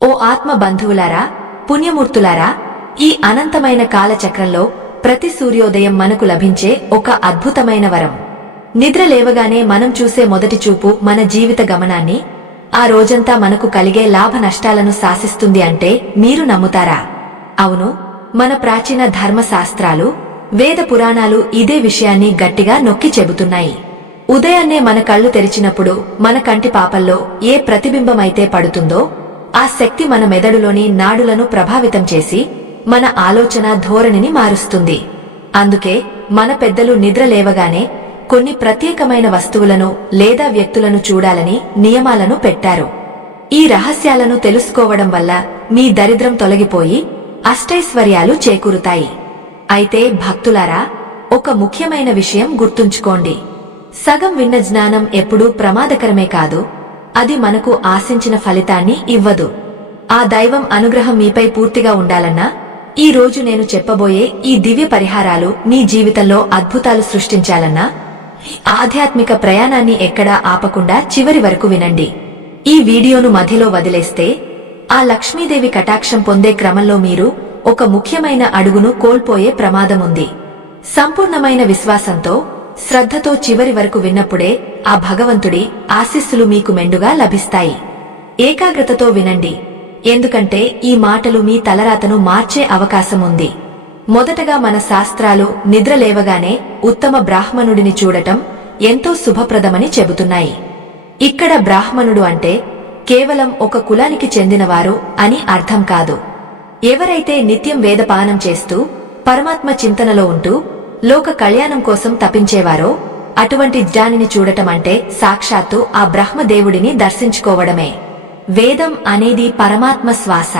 ఓ ఆత్మ బంధువులారా, పుణ్యమూర్తులారా, ఈ అనంతమైన కాలచక్రంలో ప్రతి సూర్యోదయం మనకు లభించే ఒక అద్భుతమైన వరం. నిద్ర లేవగానే మనం చూసే మొదటి చూపు మన జీవిత గమనాన్ని, ఆ రోజంతా మనకు కలిగే లాభ నష్టాలను శాసిస్తుంది అంటే మీరు నమ్ముతారా? అవును, మన ప్రాచీన ధర్మశాస్త్రాలు, వేద పురాణాలు ఇదే విషయాన్ని గట్టిగా నొక్కి చెబుతున్నాయి. ఉదయాన్నే మన కళ్ళు తెరిచినప్పుడు మన కంటి పాపల్లో ఏ ప్రతిబింబమైతే పడుతుందో ఆ శక్తి మన మెదడులోని నాడులను ప్రభావితం చేసి మన ఆలోచన ధోరణిని మారుస్తుంది. అందుకే మన పెద్దలు నిద్ర లేవగానే కొన్ని ప్రత్యేకమైన వస్తువులను లేదా వ్యక్తులను చూడాలని నియమాలను పెట్టారు. ఈ రహస్యాలను తెలుసుకోవడం వల్ల మీ దరిద్రం తొలగిపోయి అష్టైశ్వర్యాలు చేకూరుతాయి. అయితే భక్తులారా, ఒక ముఖ్యమైన విషయం గుర్తుంచుకోండి. సగం విన్న జ్ఞానం ఎప్పుడూ ప్రమాదకరమే కాదు, అది మనకు ఆశించిన ఫలితాన్ని ఇవ్వదు. ఆ దైవం అనుగ్రహం మీపై పూర్తిగా ఉండాలన్నా ఈ రోజు నేను చెప్పబోయే ఈ దివ్య పరిహారాలు మీ జీవితంలో అద్భుతాలు సృష్టించాలన్నా ఆధ్యాత్మిక ప్రయాణాన్ని ఎక్కడా ఆపకుండా చివరి వరకు వినండి. ఈ వీడియోను మధ్యలో వదిలేస్తే ఆ లక్ష్మీదేవి కటాక్షం పొందే క్రమంలో మీరు ఒక ముఖ్యమైన అడుగును కోల్పోయే ప్రమాదముంది. సంపూర్ణమైన విశ్వాసంతో, శ్రద్ధతో చివరి వరకు విన్నప్పుడే ఆ భగవంతుడి ఆశీస్సులు మీకు మెండుగా లభిస్తాయి. ఏకాగ్రతతో వినండి, ఎందుకంటే ఈ మాటలు మీ తలరాతను మార్చే అవకాశముంది. మొదటగా మన శాస్త్రాలు నిద్ర లేవగానే ఉత్తమ బ్రాహ్మణుడిని చూడటం ఎంతో శుభప్రదమని చెబుతున్నాయి. ఇక్కడ బ్రాహ్మణుడు అంటే కేవలం ఒక కులానికి చెందినవారు అని అర్థం కాదు. ఎవరైతే నిత్యం వేదపానం చేస్తూ పరమాత్మ చింతనలో ఉంటూ లోక కళ్యాణం కోసం తపించేవారో అటువంటి జ్ఞానిని చూడటం అంటే సాక్షాత్తు ఆ బ్రహ్మదేవుడిని దర్శించుకోవడమే. వేదం అనేది పరమాత్మ శ్వాస.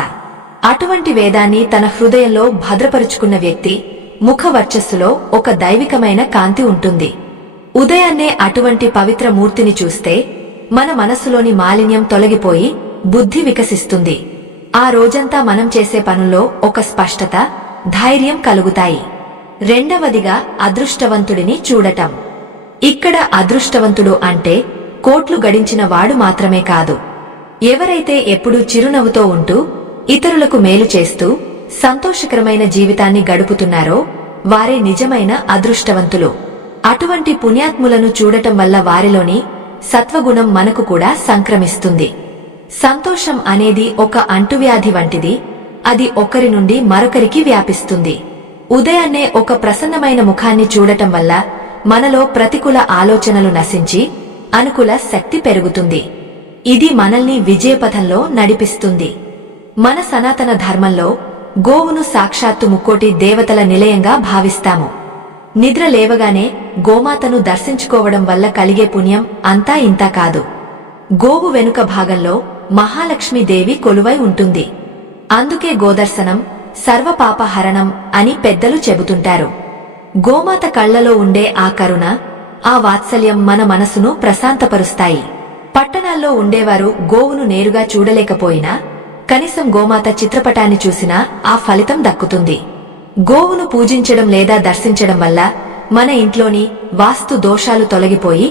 అటువంటి వేదాన్ని తన హృదయంలో భద్రపరుచుకున్న వ్యక్తి ముఖ వర్చస్సులో ఒక దైవికమైన కాంతి ఉంటుంది. ఉదయాన్నే అటువంటి పవిత్ర మూర్తిని చూస్తే మన మనస్సులోని మాలిన్యం తొలగిపోయి బుద్ధి వికసిస్తుంది. ఆ రోజంతా మనం చేసే పనుల్లో ఒక స్పష్టత, ధైర్యం కలుగుతాయి. రెండవదిగా అదృష్టవంతుడిని చూడటం. ఇక్కడ అదృష్టవంతుడు అంటే కోట్లు గడించిన వాడు మాత్రమే కాదు. ఎవరైతే ఎప్పుడూ చిరునవ్వుతో ఉంటూ ఇతరులకు మేలు చేస్తూ సంతోషకరమైన జీవితాన్ని గడుపుతున్నారో వారే నిజమైన అదృష్టవంతులు. అటువంటి పుణ్యాత్ములను చూడటం వల్ల వారిలోని సత్వగుణం మనకు కూడా సంక్రమిస్తుంది. సంతోషం అనేది ఒక అంటువ్యాధి వంటిది, అది ఒకరి నుండి మరొకరికి వ్యాపిస్తుంది. ఉదయాన్నే ఒక ప్రసన్నమైన ముఖాన్ని చూడటం వల్ల మనలో ప్రతికూల ఆలోచనలు నశించి అనుకూల శక్తి పెరుగుతుంది. ఇది మనల్ని విజయపథంలో నడిపిస్తుంది. మన సనాతన ధర్మంలో గోవును సాక్షాత్తు ముక్కోటి దేవతల నిలయంగా భావిస్తాము. నిద్ర లేవగానే గోమాతను దర్శించుకోవడం వల్ల కలిగే పుణ్యం అంతా ఇంతా కాదు. గోవు వెనుక భాగంలో మహాలక్ష్మీదేవి కొలువై ఉంటుంది. అందుకే గోదర్శనం సర్వపాపహరణం అని పెద్దలు చెబుతుంటారు. గోమాత కళ్లలో ఉండే ఆ కరుణ, ఆ వాత్సల్యం మన మనసును ప్రశాంతపరుస్తాయి. పట్టణాల్లో ఉండేవారు గోవును నేరుగా చూడలేకపోయినా కనీసం గోమాత చిత్రపటాన్ని చూసినా ఆ ఫలితం దక్కుతుంది. గోవును పూజించడం లేదా దర్శించడం వల్ల మన ఇంట్లోని వాస్తు దోషాలు తొలగిపోయి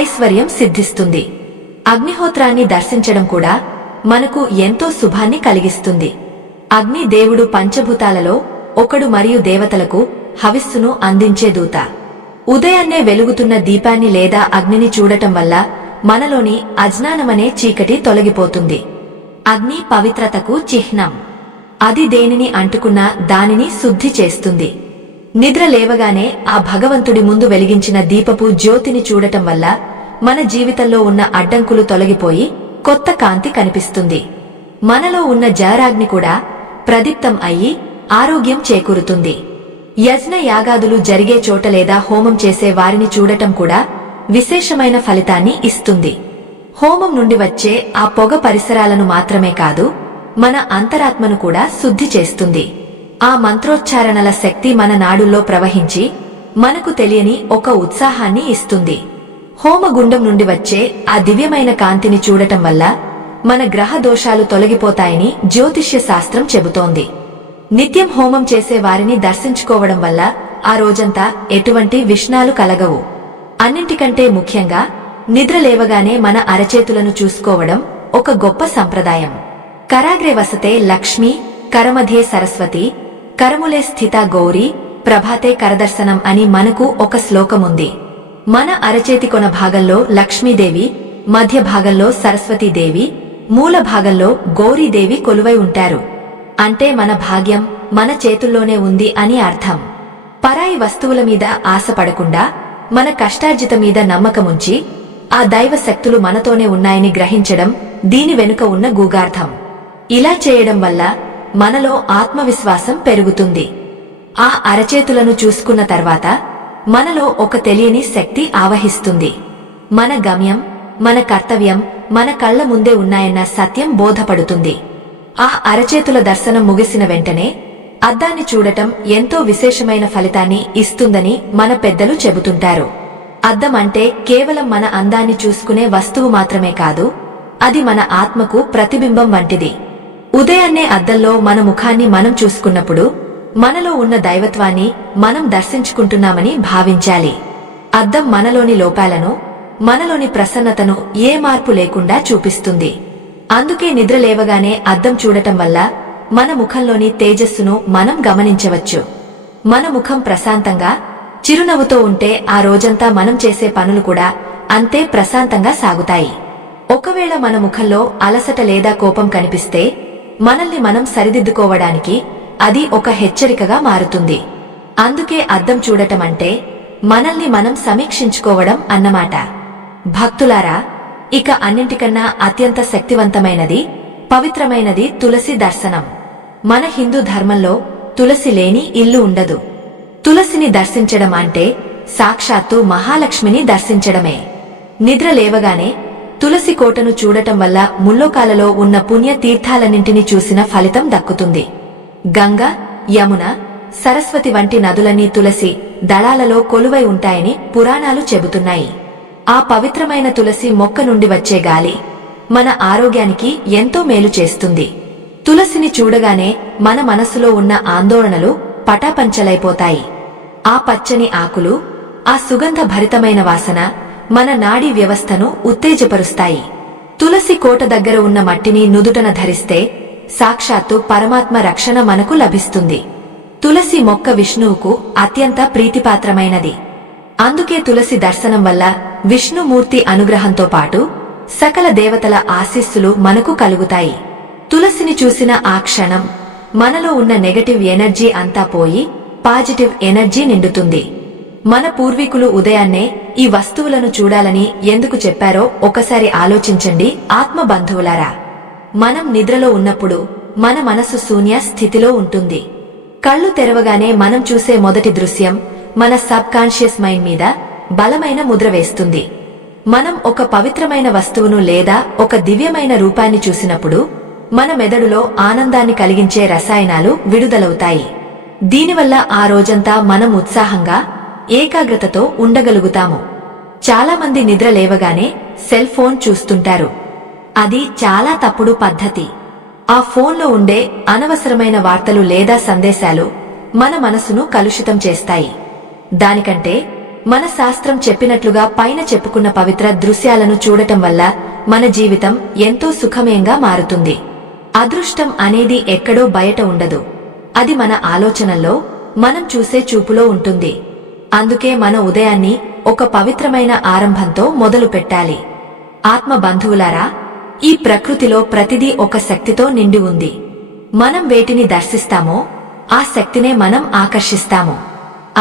ఐశ్వర్యం సిద్ధిస్తుంది. అగ్నిహోత్రాన్ని దర్శించడం కూడా మనకు ఎంతో శుభాన్ని కలిగిస్తుంది. అగ్ని దేవుడు పంచభూతాలలో ఒకడు మరియు దేవతలకు హవిస్సును అందించే దూత. ఉదయాన్నే వెలుగుతున్న దీపాన్ని లేదా అగ్నిని చూడటం వల్ల మనలోని అజ్ఞానమనే చీకటి తొలగిపోతుంది. అగ్ని పవిత్రతకు చిహ్నం. అది దేనిని అంటుకున్నా దానిని శుద్ధి చేస్తుంది. నిద్ర లేవగానే ఆ భగవంతుడి ముందు వెలిగించిన దీపపు జ్యోతిని చూడటం వల్ల మన జీవితంలో ఉన్న అడ్డంకులు తొలగిపోయి కొత్త కాంతి కనిపిస్తుంది. మనలో ఉన్న జరాగ్ని కూడా ప్రదీప్తం అయ్యి ఆరోగ్యం చేకూరుతుంది. యజ్ఞ యాగాదులు జరిగే చోట లేదా హోమం చేసే వారిని చూడటం కూడా విశేషమైన ఫలితాన్ని ఇస్తుంది. హోమం నుండి వచ్చే ఆ పొగ పరిసరాలను మాత్రమే కాదు, మన అంతరాత్మను కూడా శుద్ధి చేస్తుంది. ఆ మంత్రోచ్చారణల శక్తి మన నాడుల్లో ప్రవహించి మనకు తెలియని ఒక ఉత్సాహాన్ని ఇస్తుంది. హోమగుండం నుండి వచ్చే ఆ దివ్యమైన కాంతిని చూడటం వల్ల మన గ్రహ దోషాలు తొలగిపోతాయని జ్యోతిష్య శాస్త్రం చెబుతోంది. నిత్యం హోమం చేసే వారిని దర్శించుకోవడం వల్ల ఆ రోజంతా ఎటువంటి విఘ్నాలు కలగవు. అన్నింటికంటే ముఖ్యంగా నిద్ర లేవగానే మన అరచేతులను చూసుకోవడం ఒక గొప్ప సంప్రదాయం. కరాగ్రే వసతే లక్ష్మి, కరమధ్యే సరస్వతి, కరములే స్థిత గౌరీ, ప్రభాతే కరదర్శనం అని మనకు ఒక శ్లోకముంది. మన అరచేతి కొన భాగంలో లక్ష్మీదేవి, మధ్య భాగంలో సరస్వతీదేవి, మూల భాగంలో గౌరీదేవి కొలువై ఉంటారు. అంటే మన భాగ్యం మన చేతుల్లోనే ఉంది అని అర్థం. పరాయి వస్తువుల మీద ఆశపడకుండా మన కష్టార్జిత మీద నమ్మకముంచి ఆ దైవ శక్తులు మనతోనే ఉన్నాయని గ్రహించడం దీని వెనుక ఉన్న గూగార్థం. ఇలా చేయడం వల్ల మనలో ఆత్మవిశ్వాసం పెరుగుతుంది. ఆ అరచేతులను చూసుకున్న తర్వాత మనలో ఒక తెలియని శక్తి ఆవహిస్తుంది. మన గమ్యం, మన కర్తవ్యం మన కళ్ల ముందే ఉన్నాయన్న సత్యం బోధపడుతుంది. ఆ అరచేతుల దర్శనం ముగిసిన వెంటనే అద్దాన్ని చూడటం ఎంతో విశేషమైన ఫలితాన్ని ఇస్తుందని మన పెద్దలు చెబుతుంటారు. అద్దం అంటే కేవలం మన అందాన్ని చూసుకునే వస్తువు మాత్రమే కాదు, అది మన ఆత్మకు ప్రతిబింబం వంటిది. ఉదయాన్నే అద్దంలో మన ముఖాన్ని మనం చూసుకున్నప్పుడు మనలో ఉన్న దైవత్వాన్ని మనం దర్శించుకుంటున్నామని భావించాలి. అద్దం మనలోని లోపాలను, మనలోని ప్రసన్నతను ఏ మార్పు లేకుండా చూపిస్తుంది. అందుకే నిద్ర లేవగానే అద్దం చూడటం వల్ల మన ముఖంలోని తేజస్సును మనం గమనించవచ్చు. మన ముఖం ప్రశాంతంగా, చిరునవ్వుతో ఉంటే ఆ రోజంతా మనం చేసే పనులు కూడా అంతే ప్రశాంతంగా సాగుతాయి. ఒకవేళ మన ముఖంలో అలసట లేదా కోపం కనిపిస్తే మనల్ని మనం సరిదిద్దుకోవడానికి అది ఒక హెచ్చరికగా మారుతుంది. అందుకే అద్దం చూడటం అంటే మనల్ని మనం సమీక్షించుకోవడం అన్నమాట. భక్తులారా, ఇక అన్నింటికన్నా అత్యంత శక్తివంతమైనది, పవిత్రమైనది తులసి దర్శనం. మన హిందూ ధర్మంలో తులసి లేని ఇల్లు ఉండదు. తులసిని దర్శించడం అంటే సాక్షాత్తు మహాలక్ష్మిని దర్శించడమే. నిద్ర లేవగానే తులసి కోటను చూడటం వల్ల ముల్లోకాలలో ఉన్న పుణ్య తీర్థాలన్నింటినీ చూసిన ఫలితం దక్కుతుంది. గంగ, యమున, సరస్వతి వంటి నదులన్నీ తులసి దళాలలో కొలువై ఉంటాయని పురాణాలు చెబుతున్నాయి. ఆ పవిత్రమైన తులసి మొక్క నుండి వచ్చే గాలి మన ఆరోగ్యానికి ఎంతో మేలు చేస్తుంది. తులసిని చూడగానే మన మనసులో ఉన్న ఆందోళనలు పటాపంచలైపోతాయి. ఆ పచ్చని ఆకులు, ఆ సుగంధ భరితమైన వాసన మన నాడీ వ్యవస్థను ఉత్తేజపరుస్తాయి. తులసి కోట దగ్గర ఉన్న మట్టిని నుదుటన ధరిస్తే సాక్షాత్తు పరమాత్మ రక్షణ మనకు లభిస్తుంది. తులసి మొక్క విష్ణువుకు అత్యంత ప్రీతిపాత్రమైనది. అందుకే తులసి దర్శనం వల్ల విష్ణుమూర్తి అనుగ్రహంతో పాటు సకల దేవతల ఆశీస్సులు మనకు కలుగుతాయి. తులసిని చూసిన ఆ క్షణం మనలో ఉన్న నెగటివ్ ఎనర్జీ అంతా పోయి పాజిటివ్ ఎనర్జీ నిండుతుంది. మన పూర్వీకులు ఉదయాన్నే ఈ వస్తువులను చూడాలని ఎందుకు చెప్పారో ఒకసారి ఆలోచించండి ఆత్మ బంధువులారా. మనం నిద్రలో ఉన్నప్పుడు మన మనసు శూన్య స్థితిలో ఉంటుంది. కళ్ళు తెరవగానే మనం చూసే మొదటి దృశ్యం మన సబ్ కాన్షియస్ మైండ్ మీద బలమైన ముద్ర వేస్తుంది. మనం ఒక పవిత్రమైన వస్తువును లేదా ఒక దివ్యమైన రూపాన్ని చూసినప్పుడు మన మెదడులో ఆనందాన్ని కలిగించే రసాయనాలు విడుదలవుతాయి. దీనివల్ల ఆ రోజంతా మనం ఉత్సాహంగా, ఏకాగ్రతతో ఉండగలుగుతాము. చాలా మంది నిద్ర లేవగానే సెల్ ఫోన్ చూస్తుంటారు. అది చాలా తప్పుడు పద్ధతి. ఆ ఫోన్లో ఉండే అనవసరమైన వార్తలు లేదా సందేశాలు మన మనసును కలుషితం చేస్తాయి. దానికంటే మన శాస్త్రం చెప్పినట్లుగా పైన చెప్పుకున్న పవిత్ర దృశ్యాలను చూడటం వల్ల మన జీవితం ఎంతో సుఖమయంగా మారుతుంది. అదృష్టం అనేది ఎక్కడో బయట ఉండదు, అది మన ఆలోచనల్లో, మనం చూసే చూపులో ఉంటుంది. అందుకే మన ఉదయాన్ని ఒక పవిత్రమైన ఆరంభంతో మొదలు పెట్టాలి. ఆత్మ బంధువులారా, ఈ ప్రకృతిలో ప్రతిదీ ఒక శక్తితో నిండి ఉంది. మనం వేటిని దర్శిస్తామో ఆ శక్తినే మనం ఆకర్షిస్తాము.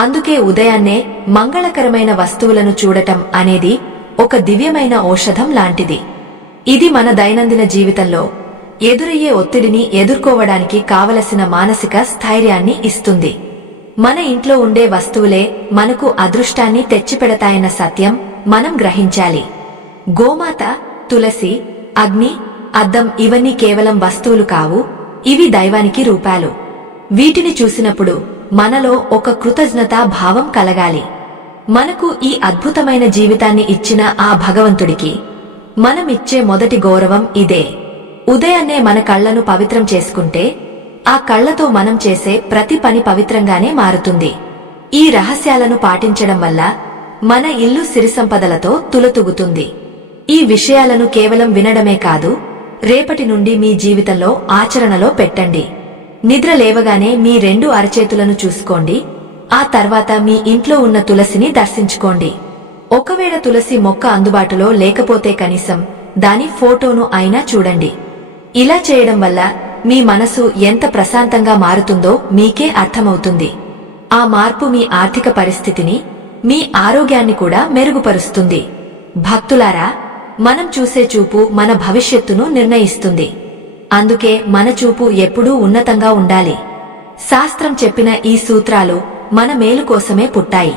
అందుకే ఉదయాన్నే మంగళకరమైన వస్తువులను చూడటం అనేది ఒక దివ్యమైన ఔషధం లాంటిది. ఇది మన దైనందిన జీవితంలో ఎదురయ్యే ఒత్తిడిని ఎదుర్కోవడానికి కావలసిన మానసిక స్థైర్యాన్ని ఇస్తుంది. మన ఇంట్లో ఉండే వస్తువులే మనకు అదృష్టాన్ని తెచ్చిపెడతాయన్న సత్యం మనం గ్రహించాలి. గోమాత, తులసి, అగ్ని, అద్దం ఇవన్నీ కేవలం వస్తువులు కావు, ఇవి దైవానికి రూపాలు. వీటిని చూసినప్పుడు మనలో ఒక కృతజ్ఞతా భావం కలగాలి. మనకు ఈ అద్భుతమైన జీవితాన్ని ఇచ్చిన ఆ భగవంతుడికి మనం ఇచ్చే మొదటి గౌరవం ఇదే. ఉదయాన్నే మన కళ్లను పవిత్రం చేసుకుంటే ఆ కళ్లతో మనం చేసే ప్రతి పని పవిత్రంగానే మారుతుంది. ఈ రహస్యాలను పాటించడం వల్ల మన ఇల్లు సిరిసంపదలతో తులతూగుతుంది. ఈ విషయాలను కేవలం వినడమే కాదు, రేపటి నుండి మీ జీవితంలో ఆచరణలో పెట్టండి. నిద్ర లేవగానే మీ 2 అరచేతులను చూసుకోండి. ఆ తర్వాత మీ ఇంట్లో ఉన్న తులసిని దర్శించుకోండి. ఒకవేళ తులసి మొక్క అందుబాటులో లేకపోతే కనీసం దాని ఫోటోను అయినా చూడండి. ఇలా చేయడం వల్ల మీ మనసు ఎంత ప్రశాంతంగా మారుతుందో మీకే అర్థమవుతుంది. ఆ మార్పు మీ ఆర్థిక పరిస్థితిని, మీ ఆరోగ్యాన్ని కూడా మెరుగుపరుస్తుంది. భక్తులారా, మనం చూసే చూపు మన భవిష్యత్తును నిర్ణయిస్తుంది. అందుకే మన చూపు ఎప్పుడూ ఉన్నతంగా ఉండాలి. శాస్త్రం చెప్పిన ఈ సూత్రాలు మన మేలు కోసమే పుట్టాయి.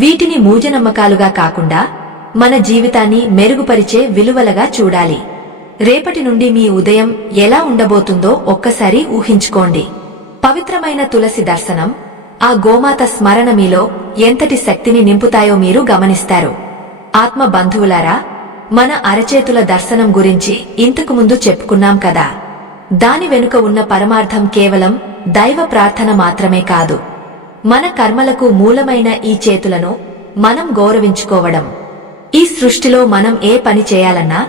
వీటిని మూఢనమ్మకాలుగా కాకుండా మన జీవితాన్ని మెరుగుపరిచే విలువలుగా చూడాలి. రేపటి నుండి మీ ఉదయం ఎలా ఉండబోతుందో ఒక్కసారి ఊహించుకోండి. పవిత్రమైన తులసి దర్శనం, ఆ గోమాత స్మరణ మీలో ఎంతటి శక్తిని నింపుతాయో మీరు గమనిస్తారు. ఆత్మ బంధువులారా, మన అరచేతుల దర్శనం గురించి ఇంతకు ముందు చెప్పుకున్నాం కదా. దాని వెనుక ఉన్న పరమార్థం కేవలం దైవ ప్రార్థన మాత్రమే కాదు. మన కర్మలకు మూలమైన ఈ చేతులను మనం గౌరవించుకోవడం. ఈ సృష్టిలో మనం ఏ పని చేయాలన్నా,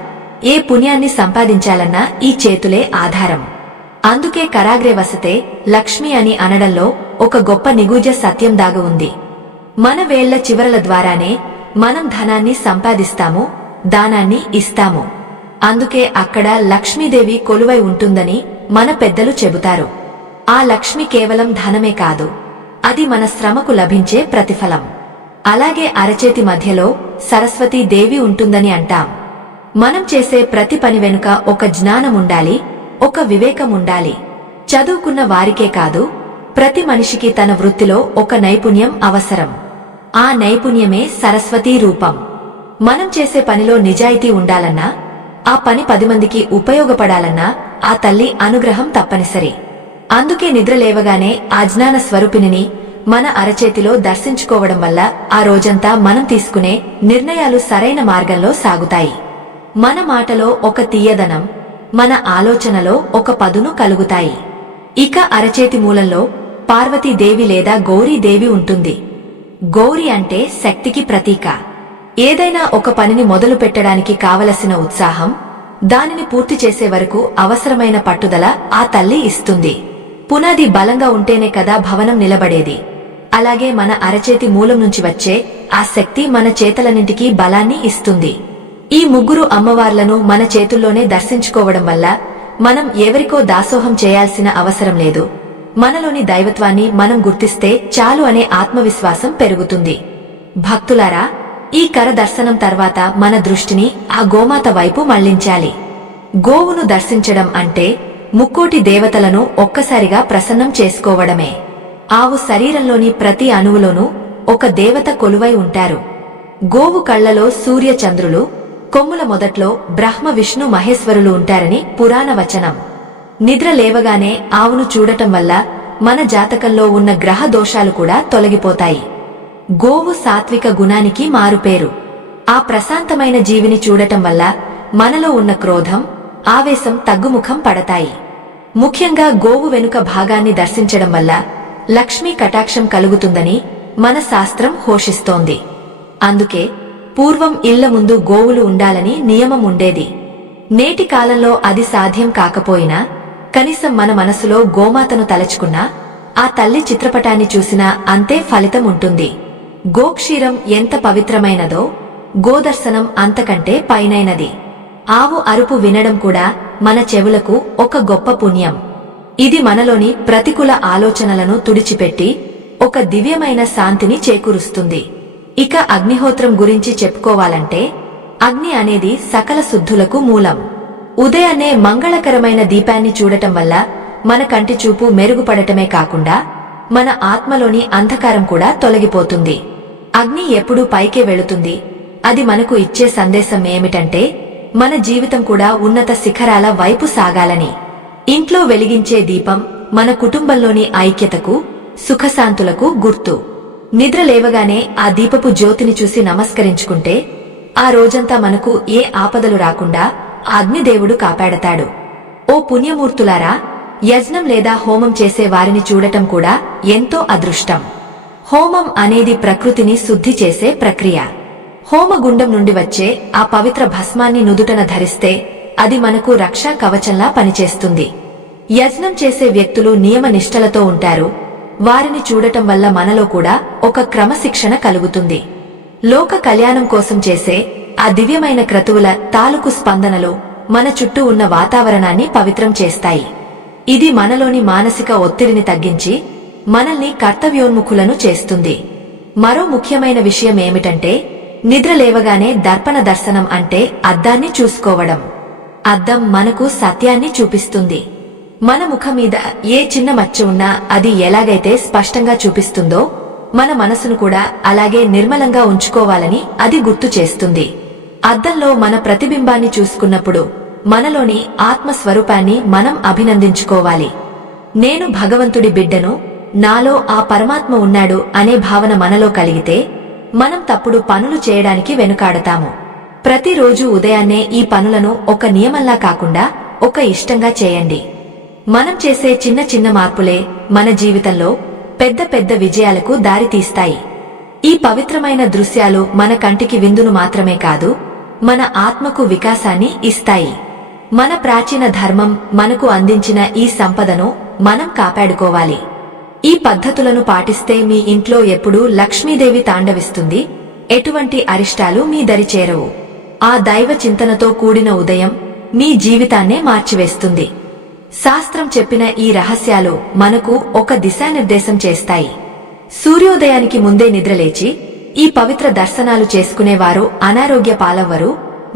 ఏ పుణ్యాన్ని సంపాదించాలన్నా ఈ చేతులే ఆధారం. అందుకే కరాగ్రే వసతే లక్ష్మి అని అనడంలో ఒక గొప్ప నిగూఢ సత్యం దాగి ఉంది. మన వేళ్ల చివరల ద్వారానే మనం ధనాన్ని సంపాదిస్తాము, దానాన్ని ఇస్తాము. అందుకే అక్కడ లక్ష్మీదేవి కొలువై ఉంటుందని మన పెద్దలు చెబుతారు. ఆ లక్ష్మి కేవలం ధనమే కాదు, అది మన శ్రమకు లభించే ప్రతిఫలం. అలాగే అరచేతి మధ్యలో సరస్వతీ దేవి ఉంటుందని అంటాం. మనం చేసే ప్రతి పని వెనుక ఒక జ్ఞానం ఉండాలి, ఒక వివేకం ఉండాలి. చదువుకున్న వారికే కాదు, ప్రతి మనిషికి తన వృత్తిలో ఒక నైపుణ్యం అవసరం. ఆ నైపుణ్యమే సరస్వతీ రూపం. మనం చేసే పనిలో నిజాయితీ ఉండాలన్నా, ఆ పని 10 మందికి ఉపయోగపడాలన్నా ఆ తల్లి అనుగ్రహం తప్పనిసరి. అందుకే నిద్ర లేవగానే ఆ జ్ఞాన స్వరూపిణిని మన అరచేతిలో దర్శించుకోవడం వల్ల ఆ రోజంతా మనం తీసుకునే నిర్ణయాలు సరైన మార్గంలో సాగుతాయి. మన మాటలో ఒక తీయదనం, మన ఆలోచనలో ఒక పదును కలుగుతాయి. ఇక అరచేతి మూలంలో పార్వతీదేవి లేదా గౌరీదేవి ఉంటుంది. గౌరి అంటే శక్తికి ప్రతీక. ఏదైనా ఒక పనిని మొదలు పెట్టడానికి కావలసిన ఉత్సాహం, దానిని పూర్తి చేసే వరకు అవసరమైన పట్టుదల ఆ తల్లి ఇస్తుంది. పునాది బలంగా ఉంటేనే కదా భవనం నిలబడేది. అలాగే మన అరచేతి మూలం నుంచి వచ్చే ఆ శక్తి మన చేతలన్నింటికీ బలాన్ని ఇస్తుంది. ఈ 3 అమ్మవార్లను మన చేతుల్లోనే దర్శించుకోవడం వల్ల మనం ఎవరికో దాసోహం చేయాల్సిన అవసరం లేదు. మనలోని దైవత్వాన్ని మనం గుర్తిస్తే చాలు అనే ఆత్మవిశ్వాసం పెరుగుతుంది. భక్తులారా, ఈ కర దర్శనం తర్వాత మన దృష్టిని ఆ గోమాత వైపు మళ్లించాలి. గోవును దర్శించడం అంటే ముక్కోటి దేవతలను ఒక్కసారిగా ప్రసన్నం చేసుకోవడమే. ఆవు శరీరంలోని ప్రతి అణువులోనూ ఒక దేవత కొలువై ఉంటారు. గోవు కళ్లలో సూర్య చంద్రులు, కొమ్ముల మొదట్లో బ్రహ్మ విష్ణు మహేశ్వరులు ఉంటారని పురాణ వచనం. నిద్ర లేవగానే ఆవును చూడటం వల్ల మన జాతకంలో ఉన్న గ్రహ దోషాలు కూడా తొలగిపోతాయి. గోవు సాత్విక గుణానికి మారుపేరు. ఆ ప్రశాంతమైన జీవిని చూడటం వల్ల మనలో ఉన్న క్రోధం, ఆవేశం తగ్గుముఖం పడతాయి. ముఖ్యంగా గోవు వెనుక భాగాన్ని దర్శించడం వల్ల లక్ష్మీ కటాక్షం కలుగుతుందని మన శాస్త్రం ఘోషిస్తోంది. అందుకే పూర్వం ఇళ్ల ముందు గోవులు ఉండాలని నియమం ఉండేది. నేటి కాలంలో అది సాధ్యం కాకపోయినా కనీసం మన మనసులో గోమాతను తలచుకున్నా, ఆ తల్లి చిత్రపటాన్ని చూసినా అంతే ఫలితం ఉంటుంది. గోక్షీరం ఎంత పవిత్రమైనదో గోదర్శనం అంతకంటే పైనైనది. ఆవు అరుపు వినడం కూడా మన చెవులకు ఒక గొప్ప పుణ్యం. ఇది మనలోని ప్రతికూల ఆలోచనలను తుడిచిపెట్టి ఒక దివ్యమైన శాంతిని చేకూరుస్తుంది. ఇక అగ్నిహోత్రం గురించి చెప్పుకోవాలంటే, అగ్ని అనేది సకల శుద్ధులకు మూలం. ఉదయాన్నే మంగళకరమైన దీపాన్ని చూడటం వల్ల మన కంటి చూపు మెరుగుపడటమే కాకుండా మన ఆత్మలోని అంధకారం కూడా తొలగిపోతుంది. అగ్ని ఎప్పుడూ పైకే వెళుతుంది. అది మనకు ఇచ్చే సందేశం ఏమిటంటే, మన జీవితం కూడా ఉన్నత శిఖరాల వైపు సాగాలని. ఇంట్లో వెలిగించే దీపం మన కుటుంబంలోని ఐక్యతకు, సుఖశాంతులకు గుర్తు. నిద్ర లేవగానే ఆ దీపపు జ్యోతిని చూసి నమస్కరించుకుంటే ఆ రోజంతా మనకు ఏ ఆపదలు రాకుండా అగ్నిదేవుడు కాపాడతాడు. ఓ పుణ్యమూర్తులారా, యజ్ఞం లేదా హోమం చేసే వారిని చూడటం కూడా ఎంతో అదృష్టం. హోమం అనేది ప్రకృతిని శుద్ధి చేసే ప్రక్రియ. హోమగుండం నుండి వచ్చే ఆ పవిత్ర భస్మాన్ని నుదుటన ధరిస్తే అది మనకు రక్షా కవచంలా పనిచేస్తుంది. యజ్ఞం చేసే వ్యక్తులు నియమ నిష్టలతో ఉంటారు. వారిని చూడటం వల్ల మనలో కూడా ఒక క్రమశిక్షణ కలుగుతుంది. లోక కళ్యాణం కోసం చేసే ఆ దివ్యమైన క్రతువుల తాలూకు స్పందనలు మన చుట్టూ ఉన్న వాతావరణాన్ని పవిత్రం చేస్తాయి. ఇది మనలోని మానసిక ఒత్తిడిని తగ్గించి మనల్ని కర్తవ్యోన్ముఖులను చేస్తుంది. మరో ముఖ్యమైన విషయం ఏమిటంటే, నిద్ర లేవగానే దర్పణ దర్శనం అంటే అద్దాన్ని చూసుకోవడం. అద్దం మనకు సత్యాన్ని చూపిస్తుంది. మన ముఖం మీద ఏ చిన్న మచ్చ ఉన్నా అది ఎలాగైతే స్పష్టంగా చూపిస్తుందో, మన మనసును కూడా అలాగే నిర్మలంగా ఉంచుకోవాలని అది గుర్తు చేస్తుంది. అద్దంలో మన ప్రతిబింబాన్ని చూసుకున్నప్పుడు మనలోని ఆత్మస్వరూపాన్ని మనం అభినందించుకోవాలి. నేను భగవంతుడి బిడ్డను, నాలో ఆ పరమాత్మ ఉన్నాడు అనే భావన మనలో కలిగితే మనం తప్పుడు పనులు చేయడానికి వెనుకాడతాము. ప్రతిరోజు ఉదయాన్నే ఈ పనులను ఒక నియమంలా కాకుండా ఒక ఇష్టంగా చేయండి. మనం చేసే చిన్న చిన్న మార్పులే మన జీవితంలో పెద్ద పెద్ద విజయాలకు దారితీస్తాయి. ఈ పవిత్రమైన దృశ్యాలు మన కంటికి విందును మాత్రమే కాదు, మన ఆత్మకు వికాసాన్ని ఇస్తాయి. మన ప్రాచీన ధర్మం మనకు అందించిన ఈ సంపదను మనం కాపాడుకోవాలి. ఈ పద్ధతులను పాటిస్తే మీ ఇంట్లో ఎప్పుడూ లక్ష్మీదేవి తాండవిస్తుంది. ఎటువంటి అరిష్టాలు మీ దరి చేరవు. ఆ దైవ చింతనతో కూడిన ఉదయం మీ జీవితాన్నే మార్చివేస్తుంది. శాస్త్రం చెప్పిన ఈ రహస్యాలు మనకు ఒక దిశానిర్దేశం చేస్తాయి. సూర్యోదయానికి ముందే నిద్రలేచి ఈ పవిత్ర దర్శనాలు చేసుకునేవారు అనారోగ్య పాలవ్వరు,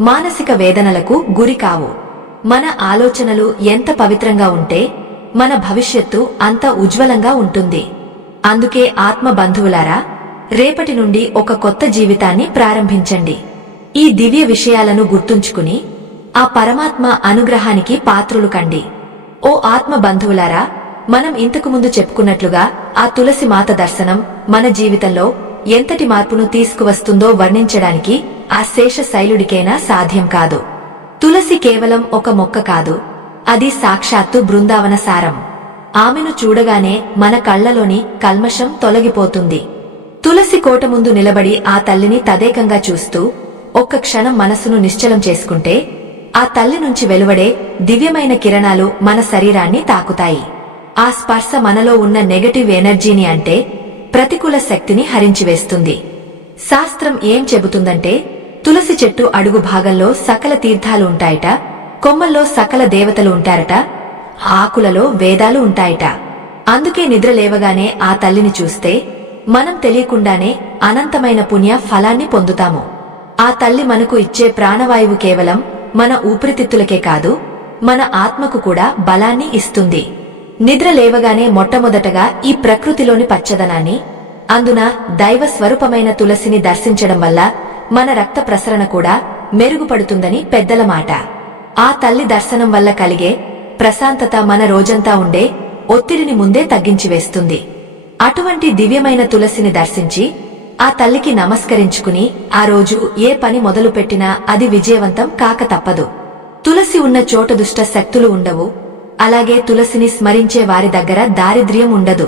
మానసిక వేదనలకు గురికావు. మన ఆలోచనలు ఎంత పవిత్రంగా ఉంటే మన భవిష్యత్తు అంత ఉజ్వలంగా ఉంటుంది. అందుకే ఆత్మ బంధువులారా, రేపటి నుండి ఒక కొత్త జీవితాన్ని ప్రారంభించండి. ఈ దివ్య విషయాలను గుర్తుంచుకుని ఆ పరమాత్మ అనుగ్రహానికి పాత్రులు కండి. ఓ ఆత్మ బంధువులారా, మనం ఇంతకుముందు చెప్పుకున్నట్లుగా ఆ తులసి మాత దర్శనం మన జీవితంలో ఎంతటి మార్పును తీసుకువస్తుందో వర్ణించడానికి ఆ శేష శైలుడికైనా సాధ్యం కాదు. తులసి కేవలం ఒక మొక్క కాదు, అది సాక్షాత్తు బృందావన సారం. ఆమెను చూడగానే మన కళ్లలోని కల్మషం తొలగిపోతుంది. తులసి కోట ముందు నిలబడి ఆ తల్లిని తదేకంగా చూస్తూ ఒక్క క్షణం మనసును నిశ్చలం చేసుకుంటే ఆ తల్లి నుంచి వెలువడే దివ్యమైన కిరణాలు మన శరీరాన్ని తాకుతాయి. ఆ స్పర్శ మనలో ఉన్న నెగటివ్ ఎనర్జీని, అంటే ప్రతికూల శక్తిని హరించివేస్తుంది. శాస్త్రం ఏం చెబుతుందంటే, తులసి చెట్టు అడుగు భాగంలో సకల తీర్థాలు ఉంటాయట, కొమ్మల్లో సకల దేవతలు ఉంటారట, ఆకులలో వేదాలు ఉంటాయట. అందుకే నిద్ర లేవగానే ఆ తల్లిని చూస్తే మనం తెలియకుండానే అనంతమైన పుణ్య ఫలాన్ని పొందుతాము. ఆ తల్లి మనకు ఇచ్చే ప్రాణవాయువు కేవలం మన ఊపిరితిత్తులకే కాదు, మన ఆత్మకు కూడా బలాన్ని ఇస్తుంది. నిద్ర లేవగానే మొట్టమొదటగా ఈ ప్రకృతిలోని పచ్చదనాన్ని, అందున దైవ స్వరూపమైన తులసిని దర్శించడం వల్ల మన రక్త ప్రసరణ కూడా మెరుగుపడుతుందని పెద్దల మాట. ఆ తల్లి దర్శనం వల్ల కలిగే ప్రశాంతత మన రోజంతా ఉండే ఒత్తిడిని ముందే తగ్గించివేస్తుంది. అటువంటి దివ్యమైన తులసిని దర్శించి ఆ తల్లికి నమస్కరించుకుని ఆ రోజు ఏ పని మొదలుపెట్టినా అది విజయవంతం కాక తప్పదు. తులసి ఉన్న చోట దుష్ట శక్తులు ఉండవు. అలాగే తులసిని స్మరించే వారి దగ్గర దారిద్ర్యం ఉండదు.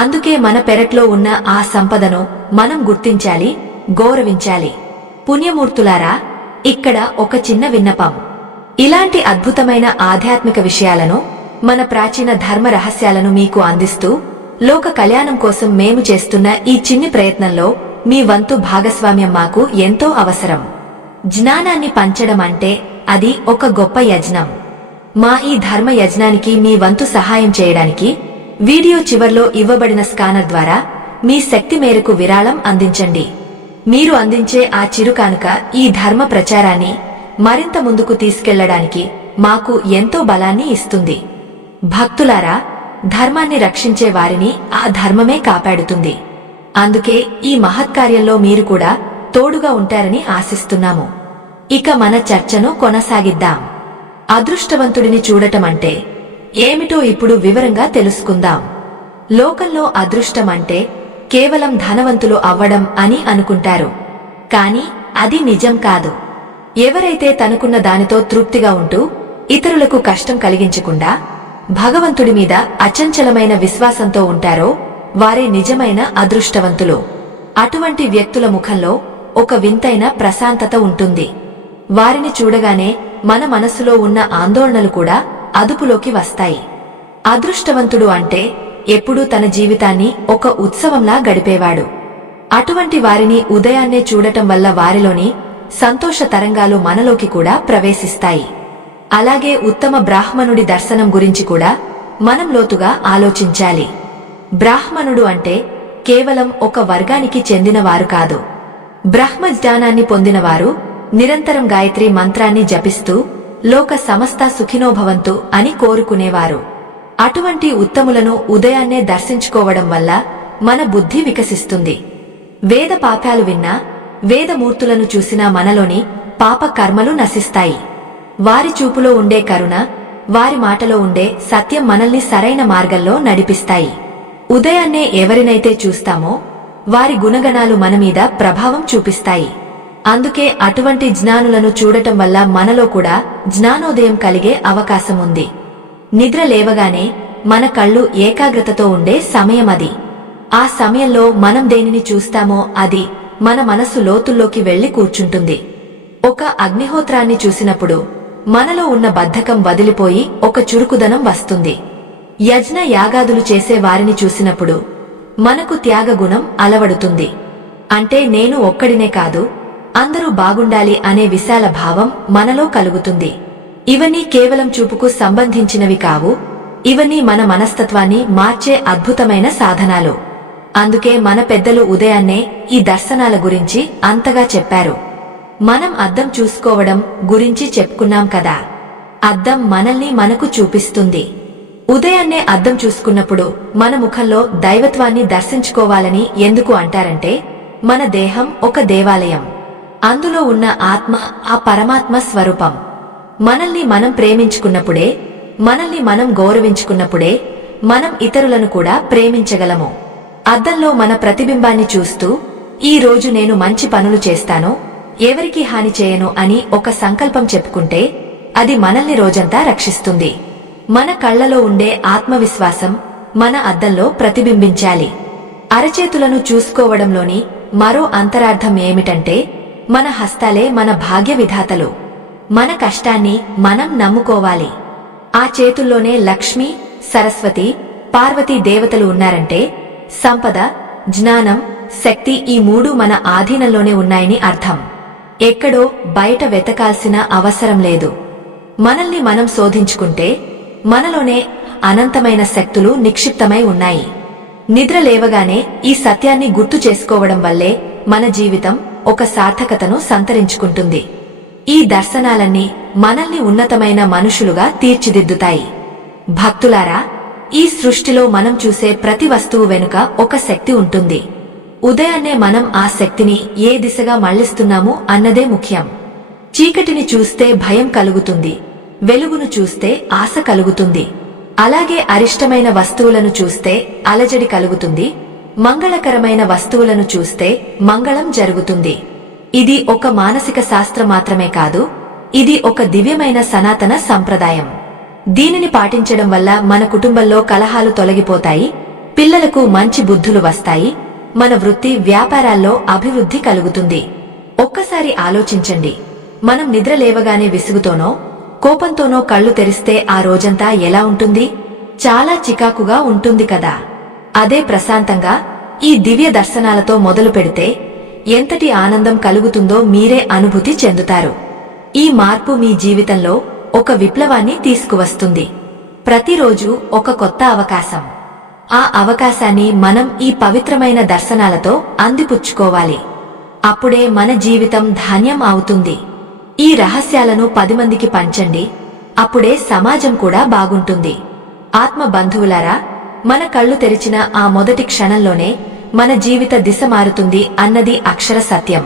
అందుకే మన పెరట్లో ఉన్న ఆ సంపదను మనం గుర్తించాలి, గౌరవించాలి. పుణ్యమూర్తులారా, ఇక్కడ ఒక చిన్న విన్నపం. ఇలాంటి అద్భుతమైన ఆధ్యాత్మిక విషయాలను, మన ప్రాచీన ధర్మ రహస్యాలను మీకు అందిస్తూ లోక కళ్యాణం కోసం మేము చేస్తున్న ఈ చిన్ని ప్రయత్నంలో మీ వంతు భాగస్వామ్యం మాకు ఎంతో అవసరం. జ్ఞానాన్ని పంచడం అంటే అది ఒక గొప్ప యజ్ఞం. మా ఈ ధర్మ యజ్ఞానికి మీ వంతు సహాయం చేయడానికి వీడియో చివర్లో ఇవ్వబడిన స్కానర్ ద్వారా మీ శక్తి మేరకు విరాళం అందించండి. మీరు అందించే ఆ చిరుకానుక ఈ ధర్మ ప్రచారాన్ని మరింత ముందుకు తీసుకెళ్లడానికి మాకు ఎంతో బలాన్ని ఇస్తుంది. భక్తులారా, ధర్మాన్ని రక్షించే వారిని ఆ ధర్మమే కాపాడుతుంది. అందుకే ఈ మహత్కార్యంలో మీరు కూడా తోడుగా ఉంటారని ఆశిస్తున్నాము. ఇక మన చర్చను కొనసాగిద్దాం. అదృష్టవంతుడిని చూడటం అంటే ఏమిటో ఇప్పుడు వివరంగా తెలుసుకుందాం. లోకంలో అదృష్టం అంటే కేవలం ధనవంతులు అవ్వడం అని అనుకుంటారు. కాని అది నిజం కాదు. ఎవరైతే తనకున్న దానితో తృప్తిగా ఉంటూ ఇతరులకు కష్టం కలిగించకుండా భగవంతుడి మీద అచంచలమైన విశ్వాసంతో ఉంటారో వారే నిజమైన అదృష్టవంతులు. అటువంటి వ్యక్తుల ముఖంలో ఒక వింతైన ప్రశాంతత ఉంటుంది. వారిని చూడగానే మన మనసులో ఉన్న ఆందోళనలు కూడా అదుపులోకి వస్తాయి. అదృష్టవంతుడు అంటే ఎప్పుడూ తన జీవితాన్ని ఒక ఉత్సవంలా గడిపేవాడు. అటువంటి వారిని ఉదయాన్నే చూడటం వల్ల వారిలోని సంతోష తరంగాలు మనలోకి కూడా ప్రవేశిస్తాయి. అలాగే ఉత్తమ బ్రాహ్మణుడి దర్శనం గురించి కూడా మనం లోతుగా ఆలోచించాలి. బ్రాహ్మణుడు అంటే కేవలం ఒక వర్గానికి చెందినవారు కాదు. బ్రహ్మజ్ఞానాన్ని పొందినవారు, నిరంతరం గాయత్రి మంత్రాన్ని జపిస్తూ లోక సమస్త సుఖినోభవంతు అని కోరుకునేవారు. అటువంటి ఉత్తములను ఉదయాన్నే దర్శించుకోవడం వల్ల మన బుద్ధి వికసిస్తుంది. వేద పాఠాలు విన్నా, వేదమూర్తులను చూసినా మనలోని పాప కర్మలు నశిస్తాయి. వారి చూపులో ఉండే కరుణ, వారి మాటలో ఉండే సత్యం మనల్ని సరైన మార్గంలో నడిపిస్తాయి. ఉదయాన్నే ఎవరినైతే చూస్తామో వారి గుణగణాలు మనమీద ప్రభావం చూపిస్తాయి. అందుకే అటువంటి జ్ఞానులను చూడటం వల్ల మనలో కూడా జ్ఞానోదయం కలిగే అవకాశం ఉంది. నిద్ర లేవగానే మన కళ్ళు ఏకాగ్రతతో ఉండే సమయమది. ఆ సమయంలో మనం దేనిని చూస్తామో అది మన మనసు లోతుల్లోకి వెళ్లి కూర్చుంటుంది. ఒక అగ్నిహోత్రాన్ని చూసినప్పుడు మనలో ఉన్న బద్ధకం వదిలిపోయి ఒక చురుకుదనం వస్తుంది. యజ్ఞ యాగాదులు చేసే వారిని చూసినప్పుడు మనకు త్యాగగుణం అలవడుతుంది. అంటే నేను ఒక్కడినే కాదు, అందరూ బాగుండాలి అనే విశాల భావం మనలో కలుగుతుంది. ఇవన్నీ కేవలం చూపుకు సంబంధించినవి కావు, ఇవన్నీ మన మనస్తత్వాన్ని మార్చే అద్భుతమైన సాధనాలు. అందుకే మన పెద్దలు ఉదయాన్నే ఈ దర్శనాల గురించి అంతగా చెప్పారు. మనం అద్దం చూసుకోవడం గురించి చెప్పుకున్నాం కదా. అద్దం మనల్ని మనకు చూపిస్తుంది. ఉదయాన్నే అద్దం చూసుకున్నప్పుడు మన ముఖంలో దైవత్వాన్ని దర్శించుకోవాలని ఎందుకు అంటారంటే, మన దేహం ఒక దేవాలయం. అందులో ఉన్న ఆత్మ ఆ పరమాత్మ స్వరూపం. మనల్ని మనం ప్రేమించుకున్నప్పుడే, మనల్ని మనం గౌరవించుకున్నప్పుడే మనం ఇతరులను కూడా ప్రేమించగలము. అద్దంలో మన ప్రతిబింబాన్ని చూస్తూ ఈ రోజు నేను మంచి పనులు చేస్తాను, ఎవరికీ హాని చేయను అని ఒక సంకల్పం చెప్పుకుంటే అది మనల్ని రోజంతా రక్షిస్తుంది. మన కళ్లలో ఉండే ఆత్మవిశ్వాసం మన అద్దంలో ప్రతిబింబించాలి. అరచేతులను చూసుకోవడంలోని మరో అంతరార్థం ఏమిటంటే, మన హస్తాలే మన భాగ్య విధాతలు. మన కష్టాన్ని మనం నమ్ముకోవాలి. ఆ చేతుల్లోనే లక్ష్మి, సరస్వతి, పార్వతీ దేవతలు ఉన్నారంటే సంపద, జ్ఞానం, శక్తి ఈ మూడు మన ఆధీనంలోనే ఉన్నాయని అర్థం. ఎక్కడో బయట వెతకాల్సిన అవసరం లేదు. మనల్ని మనం శోధించుకుంటే మనలోనే అనంతమైన శక్తులు నిక్షిప్తమై ఉన్నాయి. నిద్ర లేవగానే ఈ సత్యాన్ని గుర్తు చేసుకోవడం వల్లే మన జీవితం ఒక సార్థకతను సంతరించుకుంటుంది. ఈ దర్శనాలన్నీ మనల్ని ఉన్నతమైన మనుషులుగా తీర్చిదిద్దుతాయి. భక్తులారా, ఈ సృష్టిలో మనం చూసే ప్రతి వస్తువు వెనుక ఒక శక్తి ఉంటుంది. ఉదయాన్నే మనం ఆ శక్తిని ఏ దిశగా మళ్లిస్తున్నాము అన్నదే ముఖ్యం. చీకటిని చూస్తే భయం కలుగుతుంది, వెలుగును చూస్తే ఆశ కలుగుతుంది. అలాగే అరిష్టమైన వస్తువులను చూస్తే అలజడి కలుగుతుంది, మంగళకరమైన వస్తువులను చూస్తే మంగళం జరుగుతుంది. ఇది ఒక మానసిక శాస్త్రం మాత్రమే కాదు, ఇది ఒక దివ్యమైన సనాతన సంప్రదాయం. దీనిని పాటించడం వల్ల మన కుటుంబంలో కలహాలు తొలగిపోతాయి, పిల్లలకు మంచి బుద్ధులు వస్తాయి, మన వృత్తి వ్యాపారాల్లో అభివృద్ధి కలుగుతుంది. ఒక్కసారి ఆలోచించండి, మనం నిద్ర లేవగానే విసుగుతోనో కోపంతోనో కళ్ళు తెరిస్తే ఆ రోజంతా ఎలా ఉంటుంది? చాలా చికాకుగా ఉంటుంది కదా. అదే ప్రశాంతంగా ఈ దివ్య దర్శనాలతో మొదలు పెడితే ఎంతటి ఆనందం కలుగుతుందో మీరే అనుభూతి చెందుతారు. ఈ మార్పు మీ జీవితంలో ఒక విప్లవాన్ని తీసుకువస్తుంది. ప్రతిరోజు ఒక కొత్త అవకాశం. ఆ అవకాశాన్ని మనం ఈ పవిత్రమైన దర్శనాలతో అందిపుచ్చుకోవాలి. అప్పుడే మన జీవితం ధాన్యం అవుతుంది. ఈ రహస్యాలను 10 మందికి పంచండి, అప్పుడే సమాజం కూడా బాగుంటుంది. ఆత్మ బంధువులారా, మన కళ్ళు తెరిచిన ఆ మొదటి క్షణంలోనే మన జీవిత దిశ మారుతుంది అన్నది అక్షర సత్యం.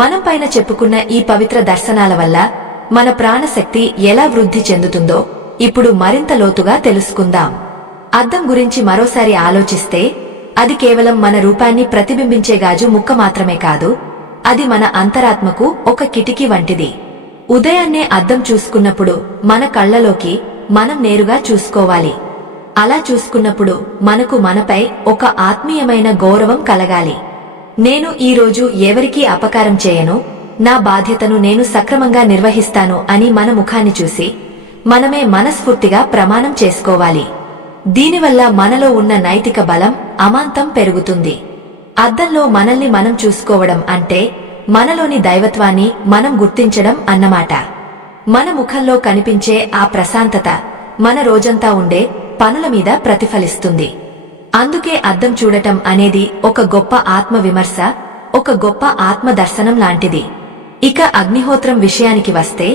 మనం పైన చెప్పుకున్న ఈ పవిత్ర దర్శనాల వల్ల మన ప్రాణశక్తి ఎలా వృద్ధి చెందుతుందో ఇప్పుడు మరింత లోతుగా తెలుసుకుందాం. అద్దం గురించి మరోసారి ఆలోచిస్తే అది కేవలం మన రూపాన్ని ప్రతిబింబించే గాజు ముక్క మాత్రమే కాదు, అది మన అంతరాత్మకు ఒక కిటికీ వంటిది. ఉదయాన్నే అద్దం చూసుకున్నప్పుడు మన కళ్లలోకి మనం నేరుగా చూసుకోవాలి. అలా చూసుకున్నప్పుడు మనకు మనపై ఒక ఆత్మీయమైన గౌరవం కలగాలి. నేను ఈరోజు ఎవరికీ అపకారం చేయను, నా బాధ్యతను నేను సక్రమంగా నిర్వహిస్తాను అని మన ముఖాన్ని చూసి మనమే మనస్ఫూర్తిగా ప్రమాణం చేసుకోవాలి. దీనివల్ల మనలో ఉన్న నైతిక బలం అమాంతం పెరుగుతుంది. అద్దంలో మనల్ని మనం చూసుకోవడం అంటే మనలోని దైవత్వాన్ని మనం గుర్తించడం అన్నమాట. మన ముఖంలో కనిపించే ఆ ప్రశాంతత మన రోజంతా ఉండే పనుల మీద ప్రతిఫలిస్తుంది. అందుకే అద్దం చూడటం అనేది ఒక గొప్ప ఆత్మ విమర్శ, ఒక గొప్ప ఆత్మ దర్శనం లాంటిది. ఇక అగ్నిహోత్రం విషయానికి వస్తే,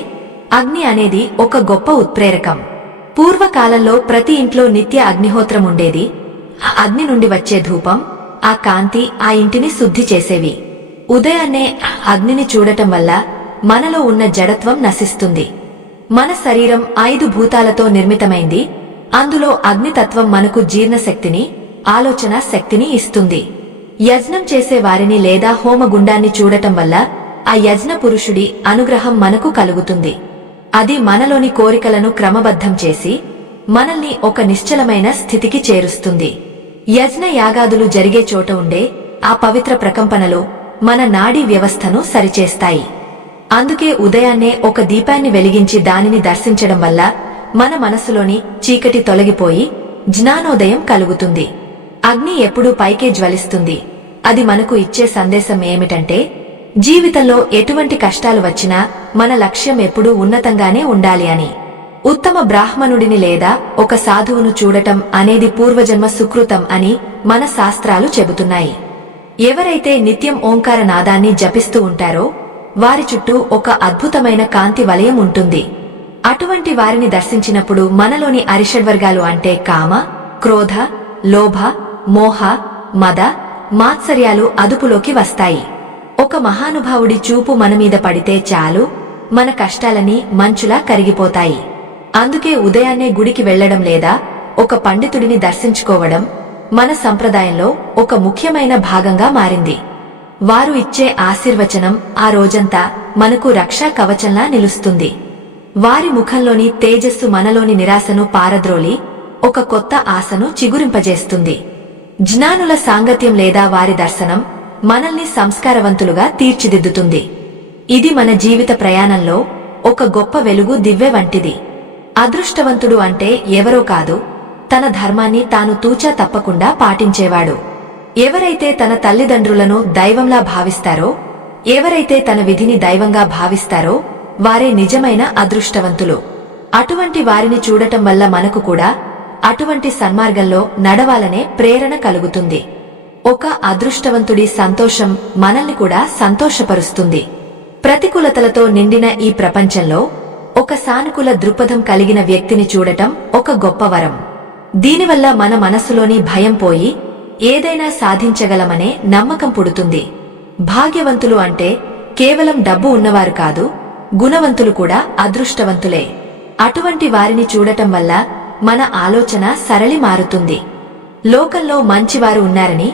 అగ్ని అనేది ఒక గొప్ప ఉత్ప్రేరకం. పూర్వకాలంలో ప్రతి ఇంట్లో నిత్య అగ్నిహోత్రం ఉండేది. ఆ అగ్ని నుండి వచ్చే ధూపం, ఆ కాంతి ఆ ఇంటిని శుద్ధి చేసేవి. ఉదయాన్నే అగ్నిని చూడటం వల్ల మనలో ఉన్న జడత్వం నశిస్తుంది. మన శరీరం 5 భూతాలతో నిర్మితమైంది. అందులో అగ్నితత్వం మనకు జీర్ణశక్తిని, ఆలోచన శక్తిని ఇస్తుంది. యజ్ఞం చేసే వారిని లేదా హోమగుండాన్ని చూడటం వల్ల ఆ యజ్ఞ పురుషుడి అనుగ్రహం మనకు కలుగుతుంది. అది మనలోని కోరికలను క్రమబద్ధం చేసి మనల్ని ఒక నిశ్చలమైన స్థితికి చేరుస్తుంది. యజ్ఞ యాగాదులు జరిగే చోట ఉండే ఆ పవిత్ర ప్రకంపనలు మన నాడీ వ్యవస్థను సరిచేస్తాయి. అందుకే ఉదయాన్నే ఒక దీపాన్ని వెలిగించి దానిని దర్శించడం వల్ల మన మనసులోని చీకటి తొలగిపోయి జ్ఞానోదయం కలుగుతుంది. అగ్ని ఎప్పుడూ పైకే జ్వలిస్తుంది. అది మనకు ఇచ్చే సందేశం ఏమిటంటే, జీవితంలో ఎటువంటి కష్టాలు వచ్చినా మన లక్ష్యం ఎప్పుడూ ఉన్నతంగానే ఉండాలి అని. ఉత్తమ బ్రాహ్మణుడిని లేదా ఒక సాధువును చూడటం అనేది పూర్వజన్మ సుకృతం అని మన శాస్త్రాలు చెబుతున్నాయి. ఎవరైతే నిత్యం ఓంకార నాదాన్ని జపిస్తూ ఉంటారో వారి చుట్టూ ఒక అద్భుతమైన కాంతి వలయం ఉంటుంది. అటువంటి వారిని దర్శించినప్పుడు మనలోని అరిషడ్వర్గాలు అంటే కామ, క్రోధ, లోభ, మోహ, మద, మాత్సర్యాలు అదుపులోకి వస్తాయి. ఒక మహానుభావుడి చూపు మనమీద పడితే చాలు, మన కష్టాలని మంచులా కరిగిపోతాయి. అందుకే ఉదయాన్నే గుడికి వెళ్లడం లేదా ఒక పండితుడిని దర్శించుకోవడం మన సంప్రదాయంలో ఒక ముఖ్యమైన భాగంగా మారింది. వారు ఇచ్చే ఆశీర్వచనం ఆ రోజంతా మనకు రక్షా కవచంలా నిలుస్తుంది. వారి ముఖంలోని తేజస్సు మనలోని నిరాశను పారద్రోలి ఒక కొత్త ఆశను చిగురింపజేస్తుంది. జ్ఞానుల సాంగత్యం లేదా వారి దర్శనం మనల్ని సంస్కారవంతులుగా తీర్చిదిద్దుతుంది. ఇది మన జీవిత ప్రయాణంలో ఒక గొప్ప వెలుగు దివ్వె వంటిది. అదృష్టవంతుడు అంటే ఎవరో కాదు, తన ధర్మాన్ని తాను తూచా తప్పకుండా పాటించేవాడు. ఎవరైతే తన తల్లిదండ్రులను దైవంలా భావిస్తారో, ఎవరైతే తన విధిని దైవంగా భావిస్తారో వారే నిజమైన అదృష్టవంతులు. అటువంటి వారిని చూడటం వల్ల మనకు కూడా అటువంటి సన్మార్గంలో నడవాలనే ప్రేరణ కలుగుతుంది. ఒక అదృష్టవంతుడి సంతోషం మనల్ని కూడా సంతోషపరుస్తుంది. ప్రతికూలతలతో నిండిన ఈ ప్రపంచంలో ఒక సానుకూల దృక్పథం కలిగిన వ్యక్తిని చూడటం ఒక గొప్ప వరం. దీనివల్ల మన మనసులోని భయం పోయి ఏదైనా సాధించగలమనే నమ్మకం పుడుతుంది. భాగ్యవంతులు అంటే కేవలం డబ్బు ఉన్నవారు కాదు, గుణవంతులు కూడా అదృష్టవంతులే. అటువంటి వారిని చూడటం వల్ల మన ఆలోచన సరళి మారుతుంది. లోకంలో మంచివారు ఉన్నారని,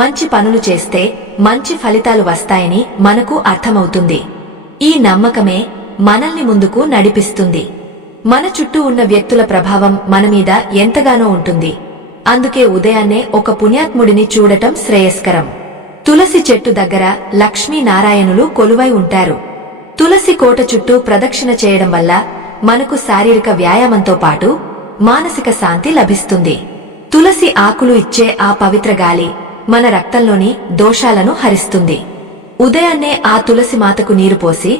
మంచి పనులు చేస్తే మంచి ఫలితాలు వస్తాయని మనకు అర్థమవుతుంది. ఈ నమ్మకమే మనల్ని ముందుకు నడిపిస్తుంది. మన చుట్టూ ఉన్న వ్యక్తుల ప్రభావం మనమీద ఎంతగానో ఉంటుంది. అందుకే ఉదయాన్నే ఒక పుణ్యాత్ముడిని చూడటం శ్రేయస్కరం. తులసి చెట్టు దగ్గర లక్ష్మీనారాయణులు కొలువై ఉంటారు. తులసి కోట చుట్టూ ప్రదక్షిణ చేయడం వల్ల మనకు శారీరక వ్యాయామంతో పాటు మానసిక శాంతి లభిస్తుంది. తులసి ఆకులు ఇచ్చే ఆ పవిత్ర గాలి మన రక్తంలోని దోషాలను హరిస్తుంది. ఉదయాన్నే ఆ తులసి మాతకు నీరు పోసి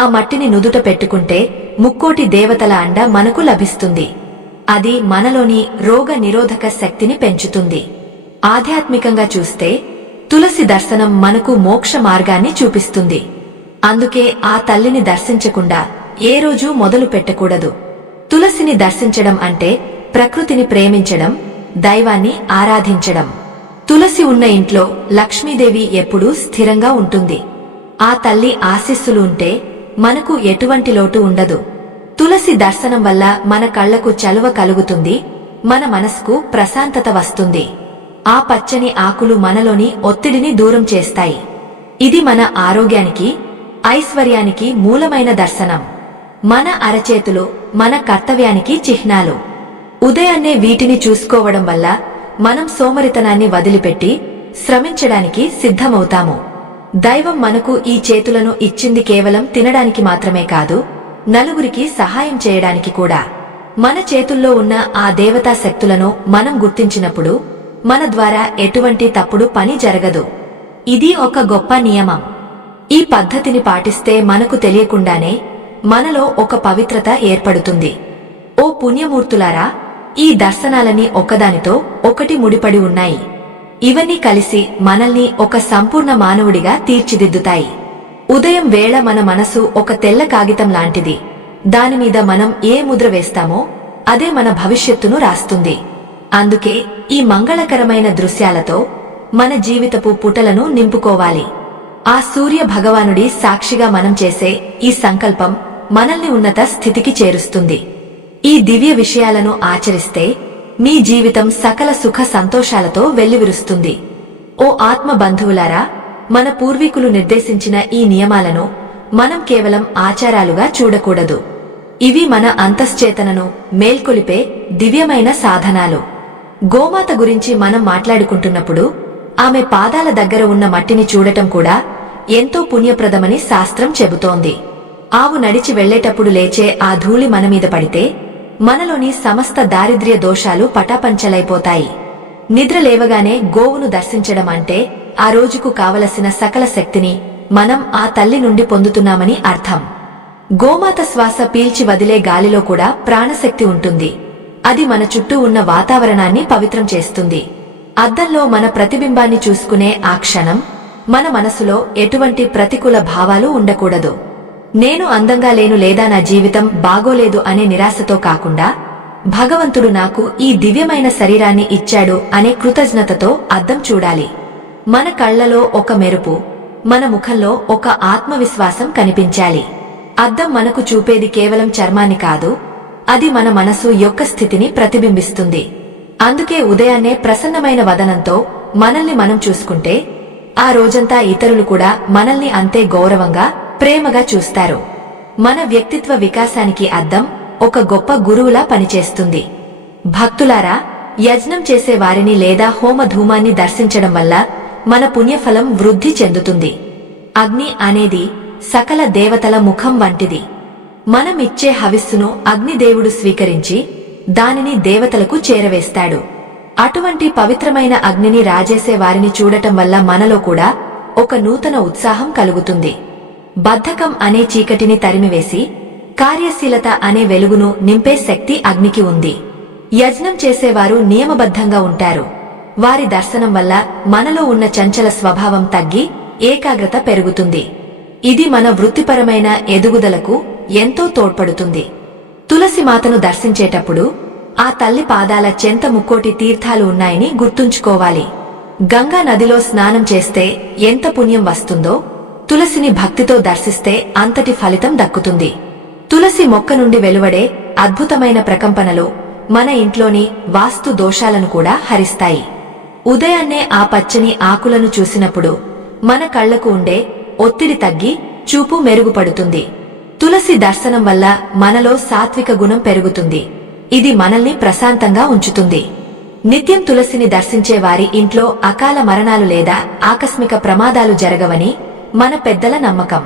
ఆ మట్టిని నుదుట పెట్టుకుంటే ముక్కోటి దేవతల అండ మనకు లభిస్తుంది. అది మనలోని రోగ నిరోధక శక్తిని పెంచుతుంది. ఆధ్యాత్మికంగా చూస్తే తులసి దర్శనం మనకు మోక్ష మార్గాన్ని చూపిస్తుంది. అందుకే ఆ తల్లిని దర్శించకుండా ఏ రోజు మొదలు పెట్టకూడదు. తులసిని దర్శించడం అంటే ప్రకృతిని ప్రేమించడం, దైవాన్ని ఆరాధించడం. తులసి ఉన్న ఇంట్లో లక్ష్మీదేవి ఎప్పుడూ స్థిరంగా ఉంటుంది. ఆ తల్లి ఆశీస్సులు ఉంటే మనకు ఎటువంటి లోటు ఉండదు. తులసి దర్శనం వల్ల మన కళ్లకు చలువ కలుగుతుంది, మన మనసుకు ప్రశాంతత వస్తుంది. ఆ పచ్చని ఆకులు మనలోని ఒత్తిడిని దూరం చేస్తాయి. ఇది మన ఆరోగ్యానికి, ఐశ్వర్యానికి మూలమైన దర్శనం. మన అరచేతులు మన కర్తవ్యానికి చిహ్నాలు. ఉదయాన్నే వీటిని చూసుకోవడం వల్ల మనం సోమరితనాన్ని వదిలిపెట్టి శ్రమించడానికి సిద్ధమవుతాము. దైవం మనకు ఈ చేతులను ఇచ్చింది కేవలం తినడానికి మాత్రమే కాదు, నలుగురికి సహాయం చేయడానికి కూడా. మన చేతుల్లో ఉన్న ఆ దేవతా శక్తులను మనం గుర్తించినప్పుడు మన ద్వారా ఎటువంటి తప్పుడు పని జరగదు. ఇది ఒక గొప్ప నియమం. ఈ పద్ధతిని పాటిస్తే మనకు తెలియకుండానే మనలో ఒక పవిత్రత ఏర్పడుతుంది. ఓ పుణ్యమూర్తులారా, ఈ దర్శనాలని ఒకదానితో ఒకటి ముడిపడి ఉన్నాయి. ఇవన్నీ కలిసి మనల్ని ఒక సంపూర్ణ మానవుడిగా తీర్చిదిద్దుతాయి. ఉదయం వేళ మన మనసు ఒక తెల్ల కాగితం లాంటిది. దానిమీద మనం ఏ ముద్ర వేస్తామో అదే మన భవిష్యత్తును రాస్తుంది. అందుకే ఈ మంగళకరమైన దృశ్యాలతో మన జీవితపు పుటలను నింపుకోవాలి. ఆ సూర్య భగవానుడి సాక్షిగా మనం చేసే ఈ సంకల్పం మనల్ని ఉన్నత స్థితికి చేరుస్తుంది. ఈ దివ్య విషయాలను ఆచరిస్తే మీ జీవితం సకల సుఖ సంతోషాలతో వెల్లివిరుస్తుంది. ఓ ఆత్మ బంధువులారా, మన పూర్వీకులు నిర్దేశించిన ఈ నియమాలను మనం కేవలం ఆచారాలుగా చూడకూడదు. ఇవి మన అంతశ్చేతనను మేల్కొలిపే దివ్యమైన సాధనాలు. గోమాత గురించి మనం మాట్లాడుకుంటున్నప్పుడు ఆమె పాదాల దగ్గర ఉన్న మట్టిని చూడటం కూడా ఎంతో పుణ్యప్రదమని శాస్త్రం చెబుతోంది. ఆవు నడిచి వెళ్లేటప్పుడు లేచే ఆ ధూళి మనమీద పడితే మనలోని సమస్త దారిద్ర్య దోషాలు పటాపంచలైపోతాయి. నిద్ర లేవగానే గోవును దర్శించడం అంటే ఆ రోజుకు కావలసిన సకల శక్తిని మనం ఆ తల్లి నుండి పొందుతున్నామని అర్థం. గోమాత శ్వాస పీల్చి వదిలే గాలిలో కూడా ప్రాణశక్తి ఉంటుంది. అది మన చుట్టూ ఉన్న వాతావరణాన్ని పవిత్రం చేస్తుంది. అద్దంలో మన ప్రతిబింబాన్ని చూసుకునే ఆ క్షణం మన మనసులో ఎటువంటి ప్రతికూల భావాలు ఉండకూడదు. నేను అందంగా లేను లేదా నా జీవితం బాగోలేదు అనే నిరాశతో కాకుండా, భగవంతుడు నాకు ఈ దివ్యమైన శరీరాన్ని ఇచ్చాడు అనే కృతజ్ఞతతో అద్దం చూడాలి. మన కళ్లలో ఒక మెరుపు, మన ముఖంలో ఒక ఆత్మవిశ్వాసం కనిపించాలి. అద్దం మనకు చూపేది కేవలం చర్మాన్ని కాదు, అది మన మనసు యొక్క స్థితిని ప్రతిబింబిస్తుంది. అందుకే ఉదయాన్నే ప్రసన్నమైన వదనంతో మనల్ని మనం చూసుకుంటే ఆ రోజంతా ఇతరులు కూడా మనల్ని అంతే గౌరవంగా, ప్రేమగా చూస్తారు. మన వ్యక్తిత్వ వికాసానికి అద్దం ఒక గొప్ప గురువులా పనిచేస్తుంది. భక్తులారా, యజ్ఞం చేసే వారిని లేదా హోమధూమాన్ని దర్శించడం వల్ల మన పుణ్యఫలం వృద్ధి చెందుతుంది. అగ్ని అనేది సకల దేవతల ముఖం వంటిది. మనం ఇచ్చే హవిస్సును అగ్నిదేవుడు స్వీకరించి దానిని దేవతలకు చేరవేస్తాడు. అటువంటి పవిత్రమైన అగ్నిని రాజేసే వారిని చూడటం వల్ల మనలో కూడా ఒక నూతన ఉత్సాహం కలుగుతుంది. బద్ధకం అనే చీకటిని తరిమివేసి కార్యశీలత అనే వెలుగును నింపే శక్తి అగ్నికి ఉంది. యజ్ఞం చేసేవారు నియమబద్ధంగా ఉంటారు. వారి దర్శనం వల్ల మనలో ఉన్న చంచల స్వభావం తగ్గి ఏకాగ్రత పెరుగుతుంది. ఇది మన వృత్తిపరమైన ఎదుగుదలకు ఎంతో తోడ్పడుతుంది. తులసి మాతను దర్శించేటప్పుడు ఆ తల్లి పాదాల చెంత ముక్కోటి తీర్థాలు ఉన్నాయని గుర్తుంచుకోవాలి. గంగా నదిలో స్నానం చేస్తే ఎంత పుణ్యం వస్తుందో, తులసిని భక్తితో దర్శిస్తే అంతటి ఫలితం దక్కుతుంది. తులసి మొక్క నుండి వెలువడే అద్భుతమైన ప్రకంపనలు మన ఇంట్లోని వాస్తు దోషాలను కూడా హరిస్తాయి. ఉదయాన్నే ఆ పచ్చని ఆకులను చూసినప్పుడు మన కళ్లకు ఉండే ఒత్తిడి తగ్గి చూపు మెరుగుపడుతుంది. తులసి దర్శనం వల్ల మనలో సాత్విక గుణం పెరుగుతుంది. ఇది మనల్ని ప్రశాంతంగా ఉంచుతుంది. నిత్యం తులసిని దర్శించే వారి ఇంట్లో అకాల మరణాలు లేదా ఆకస్మిక ప్రమాదాలు జరగవని మన పెద్దల నమ్మకం.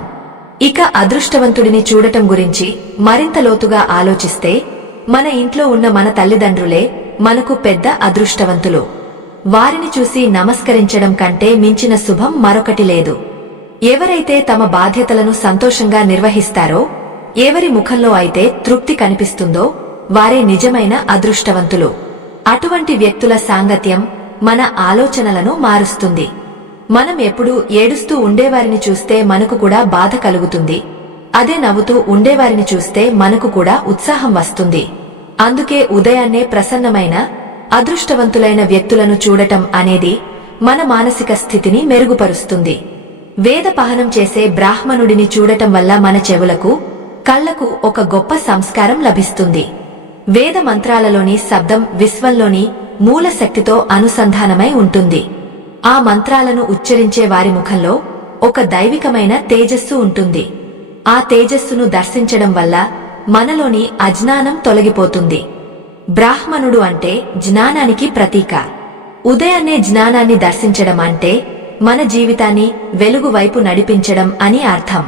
ఇక అదృష్టవంతుడిని చూడటం గురించి మరింత లోతుగా ఆలోచిస్తే మన ఇంట్లో ఉన్న మన తల్లిదండ్రులే మనకు పెద్ద అదృష్టవంతులు. వారిని చూసి నమస్కరించడం కంటే మించిన శుభం మరొకటి లేదు. ఎవరైతే తమ బాధ్యతలను సంతోషంగా నిర్వహిస్తారో, ఎవరి ముఖంలో అయితే తృప్తి కనిపిస్తుందో వారే నిజమైన అదృష్టవంతులు. అటువంటి వ్యక్తుల సాంగత్యం మన ఆలోచనలను మారుస్తుంది. మనం ఎప్పుడూ ఏడుస్తూ ఉండేవారిని చూస్తే మనకు కూడా బాధ కలుగుతుంది. అదే నవ్వుతూ ఉండేవారిని చూస్తే మనకు కూడా ఉత్సాహం వస్తుంది. అందుకే ఉదయాన్నే ప్రసన్నమైన అదృష్టవంతులైన వ్యక్తులను చూడటం అనేది మన మానసిక స్థితిని మెరుగుపరుస్తుంది. వేద పహనం చేసే బ్రాహ్మణుడిని చూడటం వల్ల మన చెవులకు, కళ్లకు ఒక గొప్ప సంస్కారం లభిస్తుంది. వేద మంత్రాలలోని శబ్దం విశ్వంలోని మూల శక్తితో అనుసంధానమై ఉంటుంది. ఆ మంత్రాలను ఉచ్చరించే వారి ముఖంలో ఒక దైవికమైన తేజస్సు ఉంటుంది. ఆ తేజస్సును దర్శించడం వల్ల మనలోని అజ్ఞానం తొలగిపోతుంది. బ్రాహ్మణుడు అంటే జ్ఞానానికి ప్రతీక. ఉదయాన్నే జ్ఞానాన్ని దర్శించడం అంటే మన జీవితాన్ని వెలుగు వైపు నడిపించడం అని అర్థం.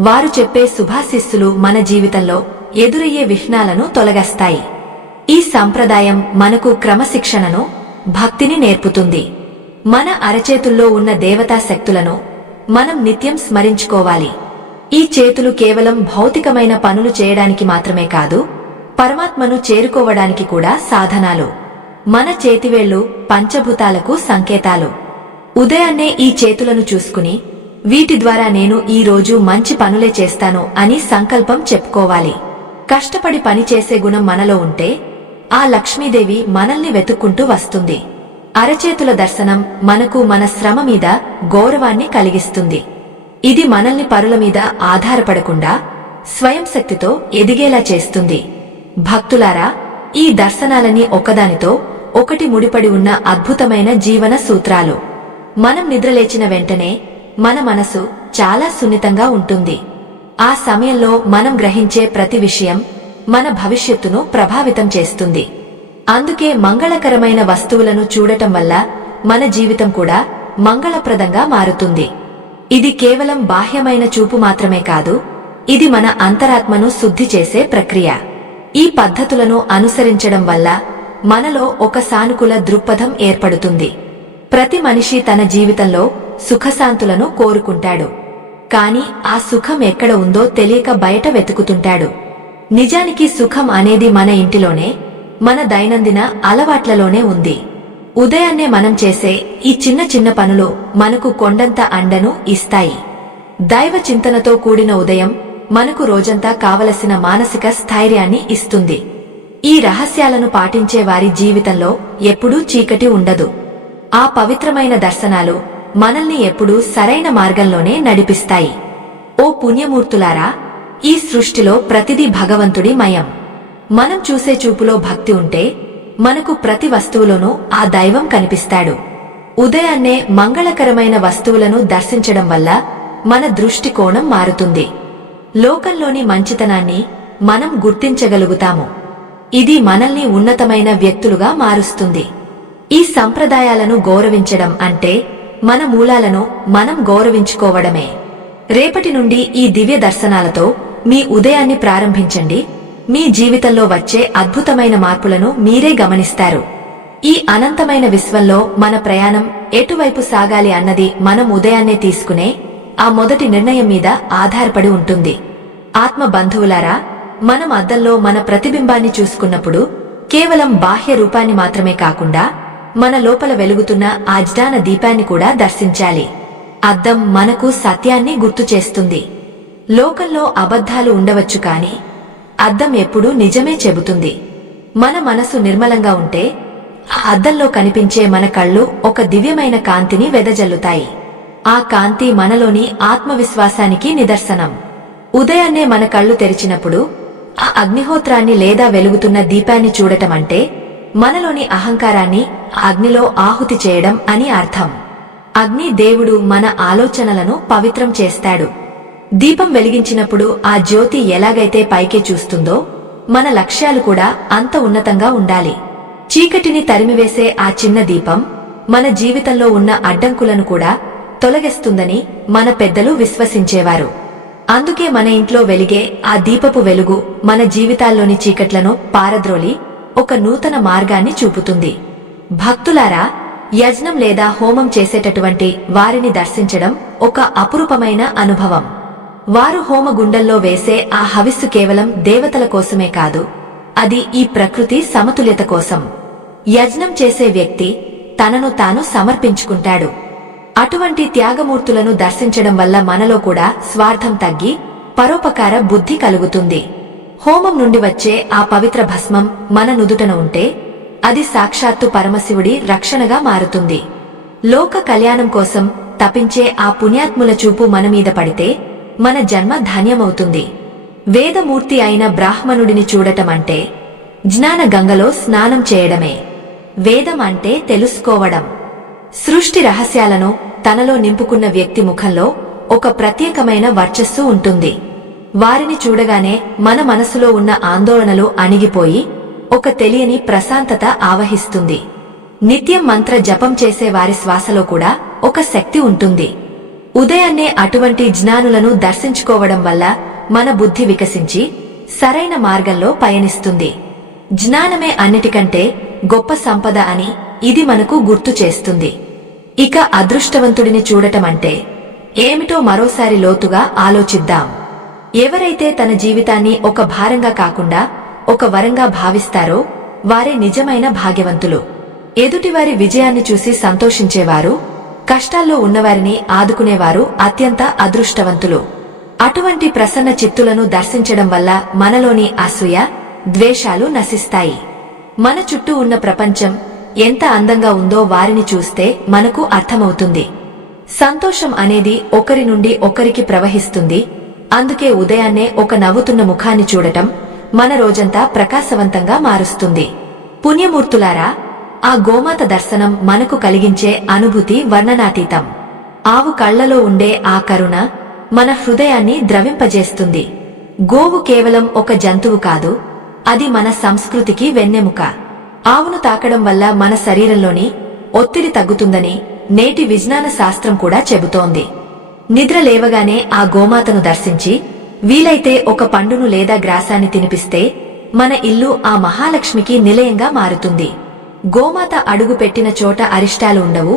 వారు చెప్పే శుభాశిస్సులు మన జీవితంలో ఎదురయ్యే విఘ్నాలను తొలగిస్తాయి. ఈ సంప్రదాయం మనకు క్రమశిక్షణను, భక్తిని నేర్పుతుంది. మన అరచేతుల్లో ఉన్న దేవతా శక్తులను మనం నిత్యం స్మరించుకోవాలి. ఈ చేతులు కేవలం భౌతికమైన పనులు చేయడానికి మాత్రమే కాదు, పరమాత్మను చేరుకోవడానికి కూడా సాధనాలు. మన చేతివేళ్లు పంచభూతాలకు సంకేతాలు. ఉదయాన్నే ఈ చేతులను చూసుకుని వీటి ద్వారా నేను ఈ రోజు మంచి పనులే చేస్తాను అని సంకల్పం చెప్పుకోవాలి. కష్టపడి పనిచేసే గుణం మనలో ఉంటే ఆ లక్ష్మీదేవి మనల్ని వెతుక్కుంటూ వస్తుంది. అరచేతుల దర్శనం మనకు మన శ్రమ మీద గౌరవాన్ని కలిగిస్తుంది. ఇది మనల్ని పరుల మీద ఆధారపడకుండా స్వయం శక్తితో ఎదిగేలా చేస్తుంది. భక్తులారా, ఈ దర్శనాలన్నీ ఒకదానితో ఒకటి ముడిపడి ఉన్న అద్భుతమైన జీవన సూత్రాలు. మనం నిద్రలేచిన వెంటనే మన మనసు చాలా సున్నితంగా ఉంటుంది. ఆ సమయంలో మనం గ్రహించే ప్రతి విషయం మన భవిష్యత్తును ప్రభావితం చేస్తుంది. అందుకే మంగళకరమైన వస్తువులను చూడటం వల్ల మన జీవితం కూడా మంగళప్రదంగా మారుతుంది. ఇది కేవలం బాహ్యమైన చూపు మాత్రమే కాదు, ఇది మన అంతరాత్మను శుద్ధి చేసే ప్రక్రియ. ఈ పద్ధతులను అనుసరించడం వల్ల మనలో ఒక సానుకూల దృక్పథం ఏర్పడుతుంది. ప్రతి మనిషి తన జీవితంలో సుఖశాంతులను కోరుకుంటాడు. కాని ఆ సుఖం ఎక్కడ ఉందో తెలియక బయట వెతుకుతుంటాడు. నిజానికి సుఖం అనేది మన ఇంటిలోనే, మన దైనందిన అలవాట్లలోనే ఉంది. ఉదయాన్నే మనం చేసే ఈ చిన్న చిన్న పనులు మనకు కొండంత అండను ఇస్తాయి. దైవ చింతనతో కూడిన ఉదయం మనకు రోజంతా కావలసిన మానసిక స్థైర్యాన్ని ఇస్తుంది. ఈ రహస్యాలను పాటించే వారి జీవితంలో ఎప్పుడూ చీకటి ఉండదు. ఆ పవిత్రమైన దర్శనాలు మనల్ని ఎప్పుడూ సరైన మార్గంలోనే నడిపిస్తాయి. ఓ పుణ్యమూర్తులారా, ఈ సృష్టిలో ప్రతిదీ భగవంతుడి మయం. మనం చూసే చూపులో భక్తి ఉంటే మనకు ప్రతి వస్తువులోనూ ఆ దైవం కనిపిస్తాడు. ఉదయాన్నే మంగళకరమైన వస్తువులను దర్శించడం వల్ల మన దృష్టికోణం మారుతుంది. లోకంలోని మంచితనాన్ని మనం గుర్తించగలుగుతాము. ఇది మనల్ని ఉన్నతమైన వ్యక్తులుగా మారుస్తుంది. ఈ సంప్రదాయాలను గౌరవించడం అంటే మన మూలాలను మనం గౌరవించుకోవడమే. రేపటి నుండి ఈ దివ్య దర్శనాలతో మీ ఉదయాన్ని ప్రారంభించండి. మీ జీవితంలో వచ్చే అద్భుతమైన మార్పులను మీరే గమనిస్తారు. ఈ అనంతమైన విశ్వంలో మన ప్రయాణం ఎటువైపు సాగాలి అన్నది మనం ఉదయాన్నే తీసుకునే ఆ మొదటి నిర్ణయం మీద ఆధారపడి ఉంటుంది. ఆత్మ బంధువులారా, మనం అద్దంలో మన ప్రతిబింబాన్ని చూసుకున్నప్పుడు కేవలం బాహ్య రూపాన్ని మాత్రమే కాకుండా మన లోపల వెలుగుతున్న ఆ జ్ఞాన దీపాన్ని కూడా దర్శించాలి. అద్దం మనకు సత్యాన్ని గుర్తు చేస్తుంది. లోకంలో అబద్ధాలు ఉండవచ్చు, కాని అద్దం ఎప్పుడూ నిజమే చెబుతుంది. మన మనసు నిర్మలంగా ఉంటే ఆ అద్దంలో కనిపించే మన కళ్ళు ఒక దివ్యమైన కాంతిని వెదజల్లుతాయి. ఆ కాంతి మనలోని ఆత్మవిశ్వాసానికి నిదర్శనం. ఉదయాన్నే మన కళ్ళు తెరిచినప్పుడు ఆ అగ్నిహోత్రాన్ని లేదా వెలుగుతున్న దీపాన్ని చూడటం అంటే మనలోని అహంకారాన్ని అగ్నిలో ఆహుతి చేయడం అని అర్థం. అగ్ని దేవుడు మన ఆలోచనలను పవిత్రం చేస్తాడు. దీపం వెలిగించినప్పుడు ఆ జ్యోతి ఎలాగైతే పైకే చూస్తుందో మన లక్ష్యాలు కూడా అంత ఉన్నతంగా ఉండాలి. చీకటిని తరిమివేసే ఆ చిన్న దీపం మన జీవితంలో ఉన్న అడ్డంకులను కూడా తొలగిస్తుందని మన పెద్దలు విశ్వసించేవారు. అందుకే మన ఇంట్లో వెలిగే ఆ దీపపు వెలుగు మన జీవితాల్లోని చీకట్లను పారద్రోలి ఒక నూతన మార్గాన్ని చూపుతుంది. భక్తులారా, యజ్ఞం లేదా హోమం చేసేటటువంటి వారిని దర్శించడం ఒక అపురూపమైన అనుభవం. వారు హోమగుండంలో వేసే ఆ హవిస్సు కేవలం దేవతల కోసమే కాదు, అది ఈ ప్రకృతి సమతుల్యత కోసం. యజ్ఞం చేసే వ్యక్తి తనను తాను సమర్పించుకుంటాడు. అటువంటి త్యాగమూర్తులను దర్శించడం వల్ల మనలో కూడా స్వార్థం తగ్గి పరోపకార బుద్ధి కలుగుతుంది. హోమం నుండి వచ్చే ఆ పవిత్ర భస్మం మన నుదుటన ఉంటే అది సాక్షాత్తు పరమశివుడి రక్షణగా మారుతుంది. లోక కళ్యాణం కోసం తపించే ఆ పుణ్యాత్ముల చూపు మన మీద పడితే మన జన్మ ధన్యమవుతుంది. వేదమూర్తి అయిన బ్రాహ్మణుడిని చూడటం అంటే జ్ఞాన గంగలో స్నానం చేయడమే. వేదం అంటే తెలుసుకోవడం. సృష్టి రహస్యాలను తనలో నింపుకున్న వ్యక్తి ముఖంలో ఒక ప్రత్యేకమైన వర్చస్సు ఉంటుంది. వారిని చూడగానే మన మనసులో ఉన్న ఆందోళనలు అణిగిపోయి ఒక తెలియని ప్రశాంతత ఆవహిస్తుంది. నిత్యం మంత్ర జపం చేసే వారి శ్వాసలో కూడా ఒక శక్తి ఉంటుంది. ఉదయాన్నే అటువంటి జ్ఞానులను దర్శించుకోవడం వల్ల మన బుద్ధి వికసించి సరైన మార్గంలో పయనిస్తుంది. జ్ఞానమే అన్నిటికంటే గొప్ప సంపద అని ఇది మనకు గుర్తు చేస్తుంది. ఇక అదృష్టవంతుడిని చూడటమంటే ఏమిటో మరోసారి లోతుగా ఆలోచిద్దాం. ఎవరైతే తన జీవితాన్ని ఒక భారంగా కాకుండా ఒక వరంగా భావిస్తారో వారే నిజమైన భాగ్యవంతులు. ఎదుటివారి విజయాన్ని చూసి సంతోషించేవారు, కష్టాల్లో ఉన్నవారిని ఆదుకునేవారు అత్యంత అదృష్టవంతులు. అటువంటి ప్రసన్న చిత్తులను దర్శించడం వల్ల మనలోని అసూయ, ద్వేషాలు నశిస్తాయి. మన చుట్టూ ఉన్న ప్రపంచం ఎంత అందంగా ఉందో వారిని చూస్తే మనకు అర్థమవుతుంది. సంతోషం అనేది ఒకరి నుండి ఒకరికి ప్రవహిస్తుంది. అందుకే ఉదయాన్నే ఒక నవ్వుతున్న ముఖాన్ని చూడటం మన రోజంతా ప్రకాశవంతంగా మారుస్తుంది. పుణ్యమూర్తులారా, ఆ గోమాత దర్శనం మనకు కలిగించే అనుభూతి వర్ణనాతీతం. ఆవు కళ్లలో ఉండే ఆ కరుణ మన హృదయాన్ని ద్రవింపజేస్తుంది. గోవు కేవలం ఒక జంతువు కాదు, అది మన సంస్కృతికి వెన్నెముక. ఆవును తాకడం వల్ల మన శరీరంలోని ఒత్తిడి తగ్గుతుందని నేటి విజ్ఞాన శాస్త్రం కూడా చెబుతోంది. నిద్ర లేవగానే ఆ గోమాతను దర్శించి వీలైతే ఒక పండును లేదా గ్రాసాన్ని తినిపిస్తే మన ఇల్లు ఆ మహాలక్ష్మికి నిలయంగా మారుతుంది. గోమాత అడుగు పెట్టిన చోట అరిష్టాలు ఉండవు,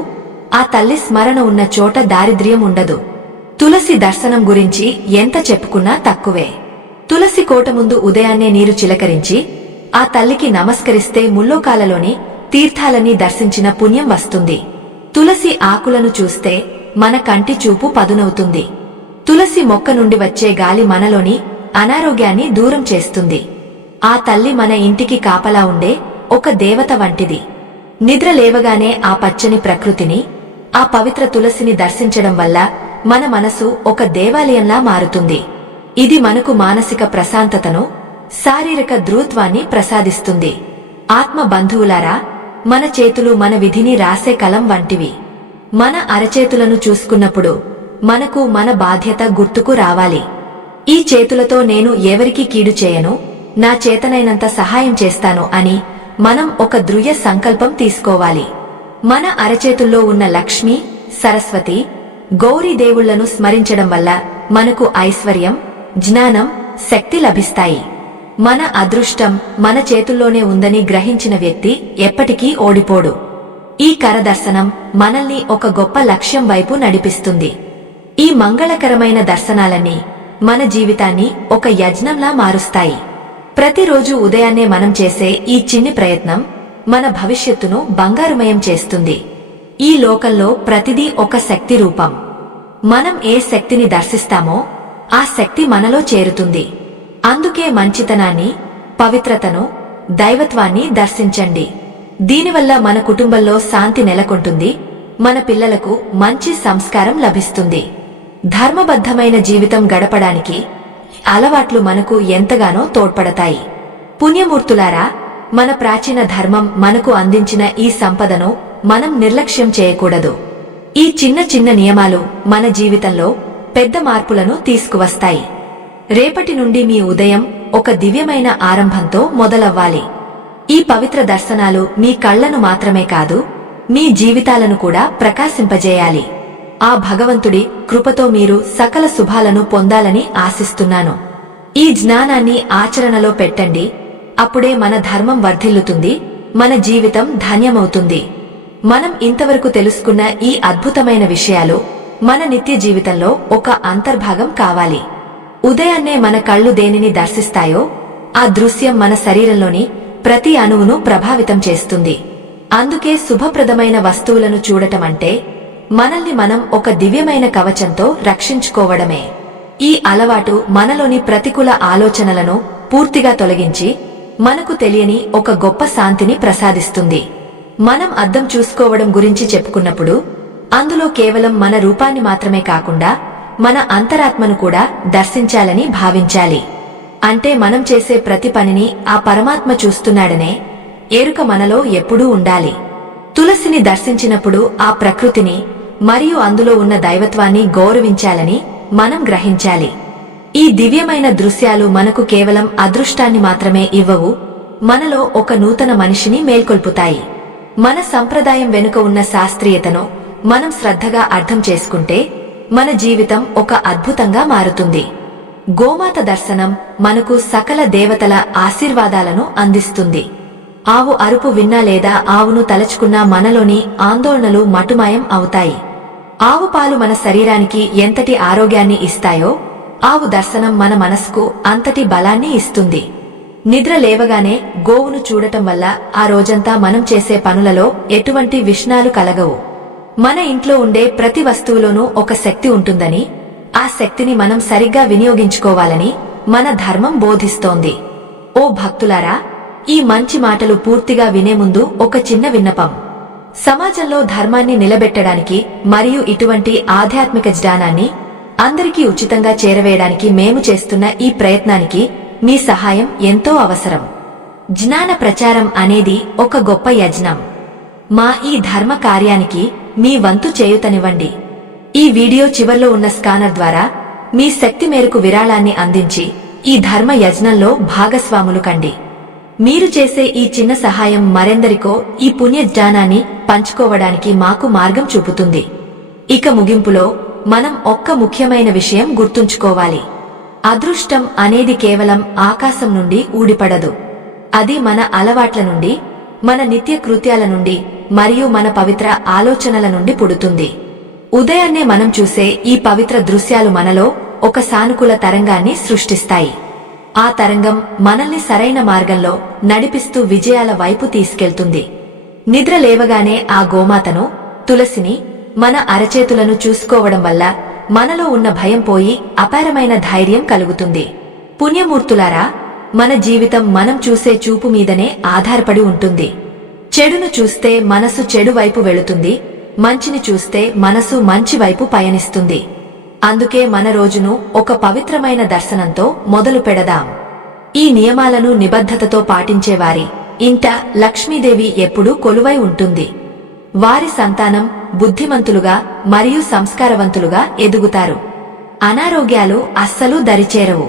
ఆ తల్లి స్మరణ ఉన్న చోట దారిద్ర్యం ఉండదు. తులసి దర్శనం గురించి ఎంత చెప్పుకున్నా తక్కువే. తులసి కోట ముందు ఉదయాన్నే నీరు చిలకరించి ఆ తల్లికి నమస్కరిస్తే ముల్లోకాలలోని తీర్థాలన్నీ దర్శించిన పుణ్యం వస్తుంది. తులసి ఆకులను చూస్తే మన కంటి చూపు పదునవుతుంది. తులసి మొక్క నుండి వచ్చే గాలి మనలోని అనారోగ్యాన్ని దూరం చేస్తుంది. ఆ తల్లి మన ఇంటికి కాపలా ఉండే ఒక దేవత వంటిది. నిద్ర లేవగానే ఆ పచ్చని ప్రకృతిని, ఆ పవిత్ర తులసిని దర్శించడం వల్ల మన మనసు ఒక దేవాలయంలా మారుతుంది. ఇది మనకు మానసిక ప్రశాంతతను, శారీరక ధృత్వాన్ని ప్రసాదిస్తుంది. ఆత్మ బంధువులారా, మన చేతులు మన విధిని రాసే కలం వంటివి. మన అరచేతులను చూసుకున్నప్పుడు మనకు మన బాధ్యత గుర్తుకు రావాలి. ఈ చేతులతో నేను ఎవరికీ కీడు చేయను, నా చేతనైనంత సహాయం చేస్తాను అని మనం ఒక దృఢ సంకల్పం తీసుకోవాలి. మన అరచేతుల్లో ఉన్న లక్ష్మి, సరస్వతి, గౌరీ దేవుళ్లను స్మరించడం వల్ల మనకు ఐశ్వర్యం, జ్ఞానం, శక్తి లభిస్తాయి. మన అదృష్టం మన చేతుల్లోనే ఉందని గ్రహించిన వ్యక్తి ఎప్పటికీ ఓడిపోడు. ఈ కరదర్శనం మనల్ని ఒక గొప్ప లక్ష్యం వైపు నడిపిస్తుంది. ఈ మంగళకరమైన దర్శనాలన్నీ మన జీవితాన్ని ఒక యజ్ఞంలా మారుస్తాయి. ప్రతిరోజు ఉదయాన్నే మనం చేసే ఈ చిన్ని ప్రయత్నం మన భవిష్యత్తును బంగారుమయం చేస్తుంది. ఈ లోకంలో ప్రతిదీ ఒక శక్తి రూపం. మనం ఏ శక్తిని దర్శిస్తామో ఆ శక్తి మనలో చేరుతుంది. అందుకే మంచితనాన్ని, పవిత్రతను, దైవత్వాన్ని దర్శించండి. దీనివల్ల మన కుటుంబంలో శాంతి నెలకొంటుంది, మన పిల్లలకు మంచి సంస్కారం లభిస్తుంది. ధర్మబద్ధమైన జీవితం గడపడానికి అలవాట్లు మనకు ఎంతగానో తోడ్పడతాయి. పుణ్యమూర్తులారా, మన ప్రాచీన ధర్మం మనకు అందించిన ఈ సంపదను మనం నిర్లక్ష్యం చేయకూడదు. ఈ చిన్న చిన్న నియమాలు మన జీవితంలో పెద్ద మార్పులను తీసుకువస్తాయి. రేపటి నుండి మీ ఉదయం ఒక దివ్యమైన ఆరంభంతో మొదలవ్వాలి. ఈ పవిత్ర దర్శనాలు మీ కళ్లను మాత్రమే కాదు, మీ జీవితాలను కూడా ప్రకాశింపజేయాలి. ఆ భగవంతుడి కృపతో మీరు సకల శుభాలను పొందాలని ఆశిస్తున్నాను. ఈ జ్ఞానాన్ని ఆచరణలో పెట్టండి. అప్పుడే మన ధర్మం వర్ధిల్లుతుంది, మన జీవితం ధన్యమవుతుంది. మనం ఇంతవరకు తెలుసుకున్న ఈ అద్భుతమైన విషయాలు మన నిత్య జీవితంలో ఒక అంతర్భాగం కావాలి. ఉదయాన్నే మన కళ్ళు దేనిని దర్శిస్తాయో ఆ దృశ్యం మన శరీరంలోని ప్రతి అణువును ప్రభావితం చేస్తుంది. అందుకే శుభప్రదమైన వస్తువులను చూడటమంటే మనల్ని మనం ఒక దివ్యమైన కవచంతో రక్షించుకోవడమే. ఈ అలవాటు మనలోని ప్రతికూల ఆలోచనలను పూర్తిగా తొలగించి మనకు తెలియని ఒక గొప్ప శాంతిని ప్రసాదిస్తుంది. మనం అద్దం చూసుకోవడం గురించి చెప్పుకున్నప్పుడు అందులో కేవలం మన రూపాన్ని మాత్రమే కాకుండా మన అంతరాత్మను కూడా దర్శించాలని భావించాలి. అంటే మనం చేసే ప్రతి పనిని ఆ పరమాత్మ చూస్తున్నాడనే ఎరుక మనలో ఎప్పుడూ ఉండాలి. తులసిని దర్శించినప్పుడు ఆ ప్రకృతిని మరియు అందులో ఉన్న దైవత్వాన్ని గౌరవించాలని మనం గ్రహించాలి. ఈ దివ్యమైన దృశ్యాలు మనకు కేవలం అదృష్టాన్ని మాత్రమే ఇవ్వవు, మనలో ఒక నూతన మనిషిని మేల్కొల్పుతాయి. మన సంప్రదాయం వెనుక ఉన్న శాస్త్రీయతను, మనం శ్రద్ధగా అర్థం చేసుకుంటే మన జీవితం ఒక అద్భుతంగా మారుతుంది. గోమాత దర్శనం మనకు సకల దేవతల ఆశీర్వాదాలను అందిస్తుంది. ఆవు అరుపు విన్నా లేదా ఆవును తలచుకున్నా మనలోని ఆందోళనలు మటుమాయం అవుతాయి. ఆవు పాలు మన శరీరానికి ఎంతటి ఆరోగ్యాన్ని ఇస్తాయో ఆవు దర్శనం మన మనస్కు అంతటి బలాన్ని ఇస్తుంది. నిద్ర లేవగానే గోవును చూడటం వల్ల ఆ రోజంతా మనం చేసే పనులలో ఎటువంటి విఘ్నాలు కలగవు. మన ఇంట్లో ఉండే ప్రతి వస్తువులోనూ ఒక శక్తి ఉంటుందని, ఆ శక్తిని మనం సరిగ్గా వినియోగించుకోవాలని మన ధర్మం బోధిస్తోంది. ఓ భక్తులారా, ఈ మంచి మాటలు పూర్తిగా వినే ముందు ఒక చిన్న విన్నపం. సమాజంలో ధర్మాన్ని నిలబెట్టడానికి మరియు ఇటువంటి ఆధ్యాత్మిక జ్ఞానాన్ని అందరికీ ఉచితంగా చేరవేయడానికి మేము చేస్తున్న ఈ ప్రయత్నానికి మీ సహాయం ఎంతో అవసరం. జ్ఞాన ప్రచారం అనేది ఒక గొప్ప యజ్ఞం. మా ఈ ధర్మ కార్యానికి మీ వంతు చేయుతనివ్వండి. ఈ వీడియో చివర్లో ఉన్న స్కానర్ ద్వారా మీ శక్తి మేరకు విరాళాన్ని అందించి ఈ ధర్మ యజ్ఞంలో భాగస్వాములు కండి. మీరు చేసే ఈ చిన్న సహాయం మరెందరికో ఈ పుణ్య జ్ఞానాన్ని పంచుకోవడానికి మాకు మార్గం చూపుతుంది. ఇక ముగింపులో మనం ఒక్క ముఖ్యమైన విషయం గుర్తుంచుకోవాలి. అదృష్టం అనేది కేవలం ఆకాశం నుండి ఊడిపడదు. అది మన అలవాట్ల నుండి, మన నిత్య కృత్యాల నుండి మరియు మన పవిత్ర ఆలోచనల నుండి పుడుతుంది. ఉదయాన్నే మనం చూసే ఈ పవిత్ర దృశ్యాలు మనలో ఒక సానుకూల తరంగాన్ని సృష్టిస్తాయి. ఆ తరంగం మనల్ని సరైన మార్గంలో నడిపిస్తూ విజయాల వైపు తీసుకెళ్తుంది. నిద్ర లేవగానే ఆ గోమాతను, తులసిని మన అరచేతులను చూసుకోవడం వల్ల మనలో ఉన్న భయం పోయి అపారమైన ధైర్యం కలుగుతుంది. పుణ్యమూర్తులారా, మన జీవితం మనం చూసే చూపు మీదనే ఆధారపడి ఉంటుంది. చెడును చూస్తే మనసు చెడు వైపు వెళుతుంది, మంచిని చూస్తే మనసు మంచి వైపు పయనిస్తుంది. అందుకే మన రోజును ఒక పవిత్రమైన దర్శనంతో మొదలు పెడదాం. ఈ నియమాలను నిబద్ధతతో పాటించేవారి ఇంట లక్ష్మీదేవి ఎప్పుడూ కొలువై ఉంటుంది. వారి సంతానం బుద్ధిమంతులుగా మరియు సంస్కారవంతులుగా ఎదుగుతారు. అనారోగ్యాలు అస్సలు దరిచేరవు.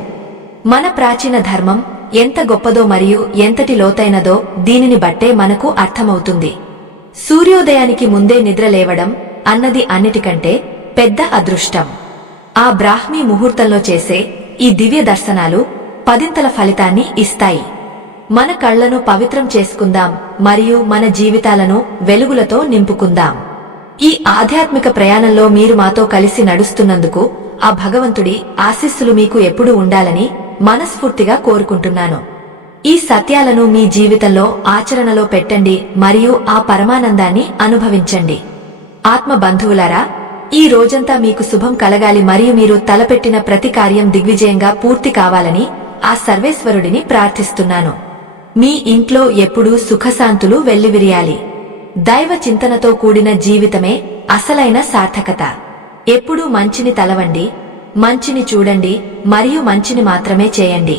మన ప్రాచీన ధర్మం ఎంత గొప్పదో మరియు ఎంతటి లోతైనదో దీనిని బట్టే మనకు అర్థమవుతుంది. సూర్యోదయానికి ముందే నిద్ర లేవడం అన్నది అన్నిటికంటే పెద్ద అదృష్టం. ఆ బ్రాహ్మీ ముహూర్తంలో చేసే ఈ దివ్య దర్శనాలు పదింతల ఫలితాన్ని ఇస్తాయి. మన కళ్లను పవిత్రం చేసుకుందాం మరియు మన జీవితాలను వెలుగులతో నింపుకుందాం. ఈ ఆధ్యాత్మిక ప్రయాణంలో మీరు మాతో కలిసి నడుస్తున్నందుకు ఆ భగవంతుడి ఆశీస్సులు మీకు ఎప్పుడూ ఉండాలని మనస్ఫూర్తిగా కోరుకుంటున్నాను. ఈ సత్యాలను మీ జీవితంలో ఆచరణలో పెట్టండి మరియు ఆ పరమానందాన్ని అనుభవించండి. ఆత్మ బంధువులారా, ఈ రోజంతా మీకు శుభం కలగాలి మరియు మీరు తలపెట్టిన ప్రతి కార్యం దిగ్విజయంగా పూర్తి కావాలని ఆ సర్వేశ్వరుడిని ప్రార్థిస్తున్నాను. మీ ఇంట్లో ఎప్పుడూ సుఖశాంతులు వెల్లివిరియాలి. దైవ చింతనతో కూడిన జీవితమే అసలైన సార్థకత. ఎప్పుడూ మంచిని తలవండి, మంచిని చూడండి మరియు మంచిని మాత్రమే చేయండి.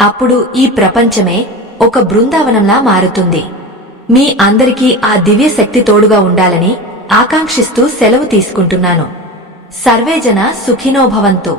అప్పుడు ఈ ప్రపంచమే ఒక బృందావనంలా మారుతుంది. మీ అందరికీ ఆ దివ్య శక్తి తోడుగా ఉండాలని ఆకాంక్షిస్తూ సెలవు తీసుకుంటున్నాను. సర్వేజన సుఖినో భవంతు.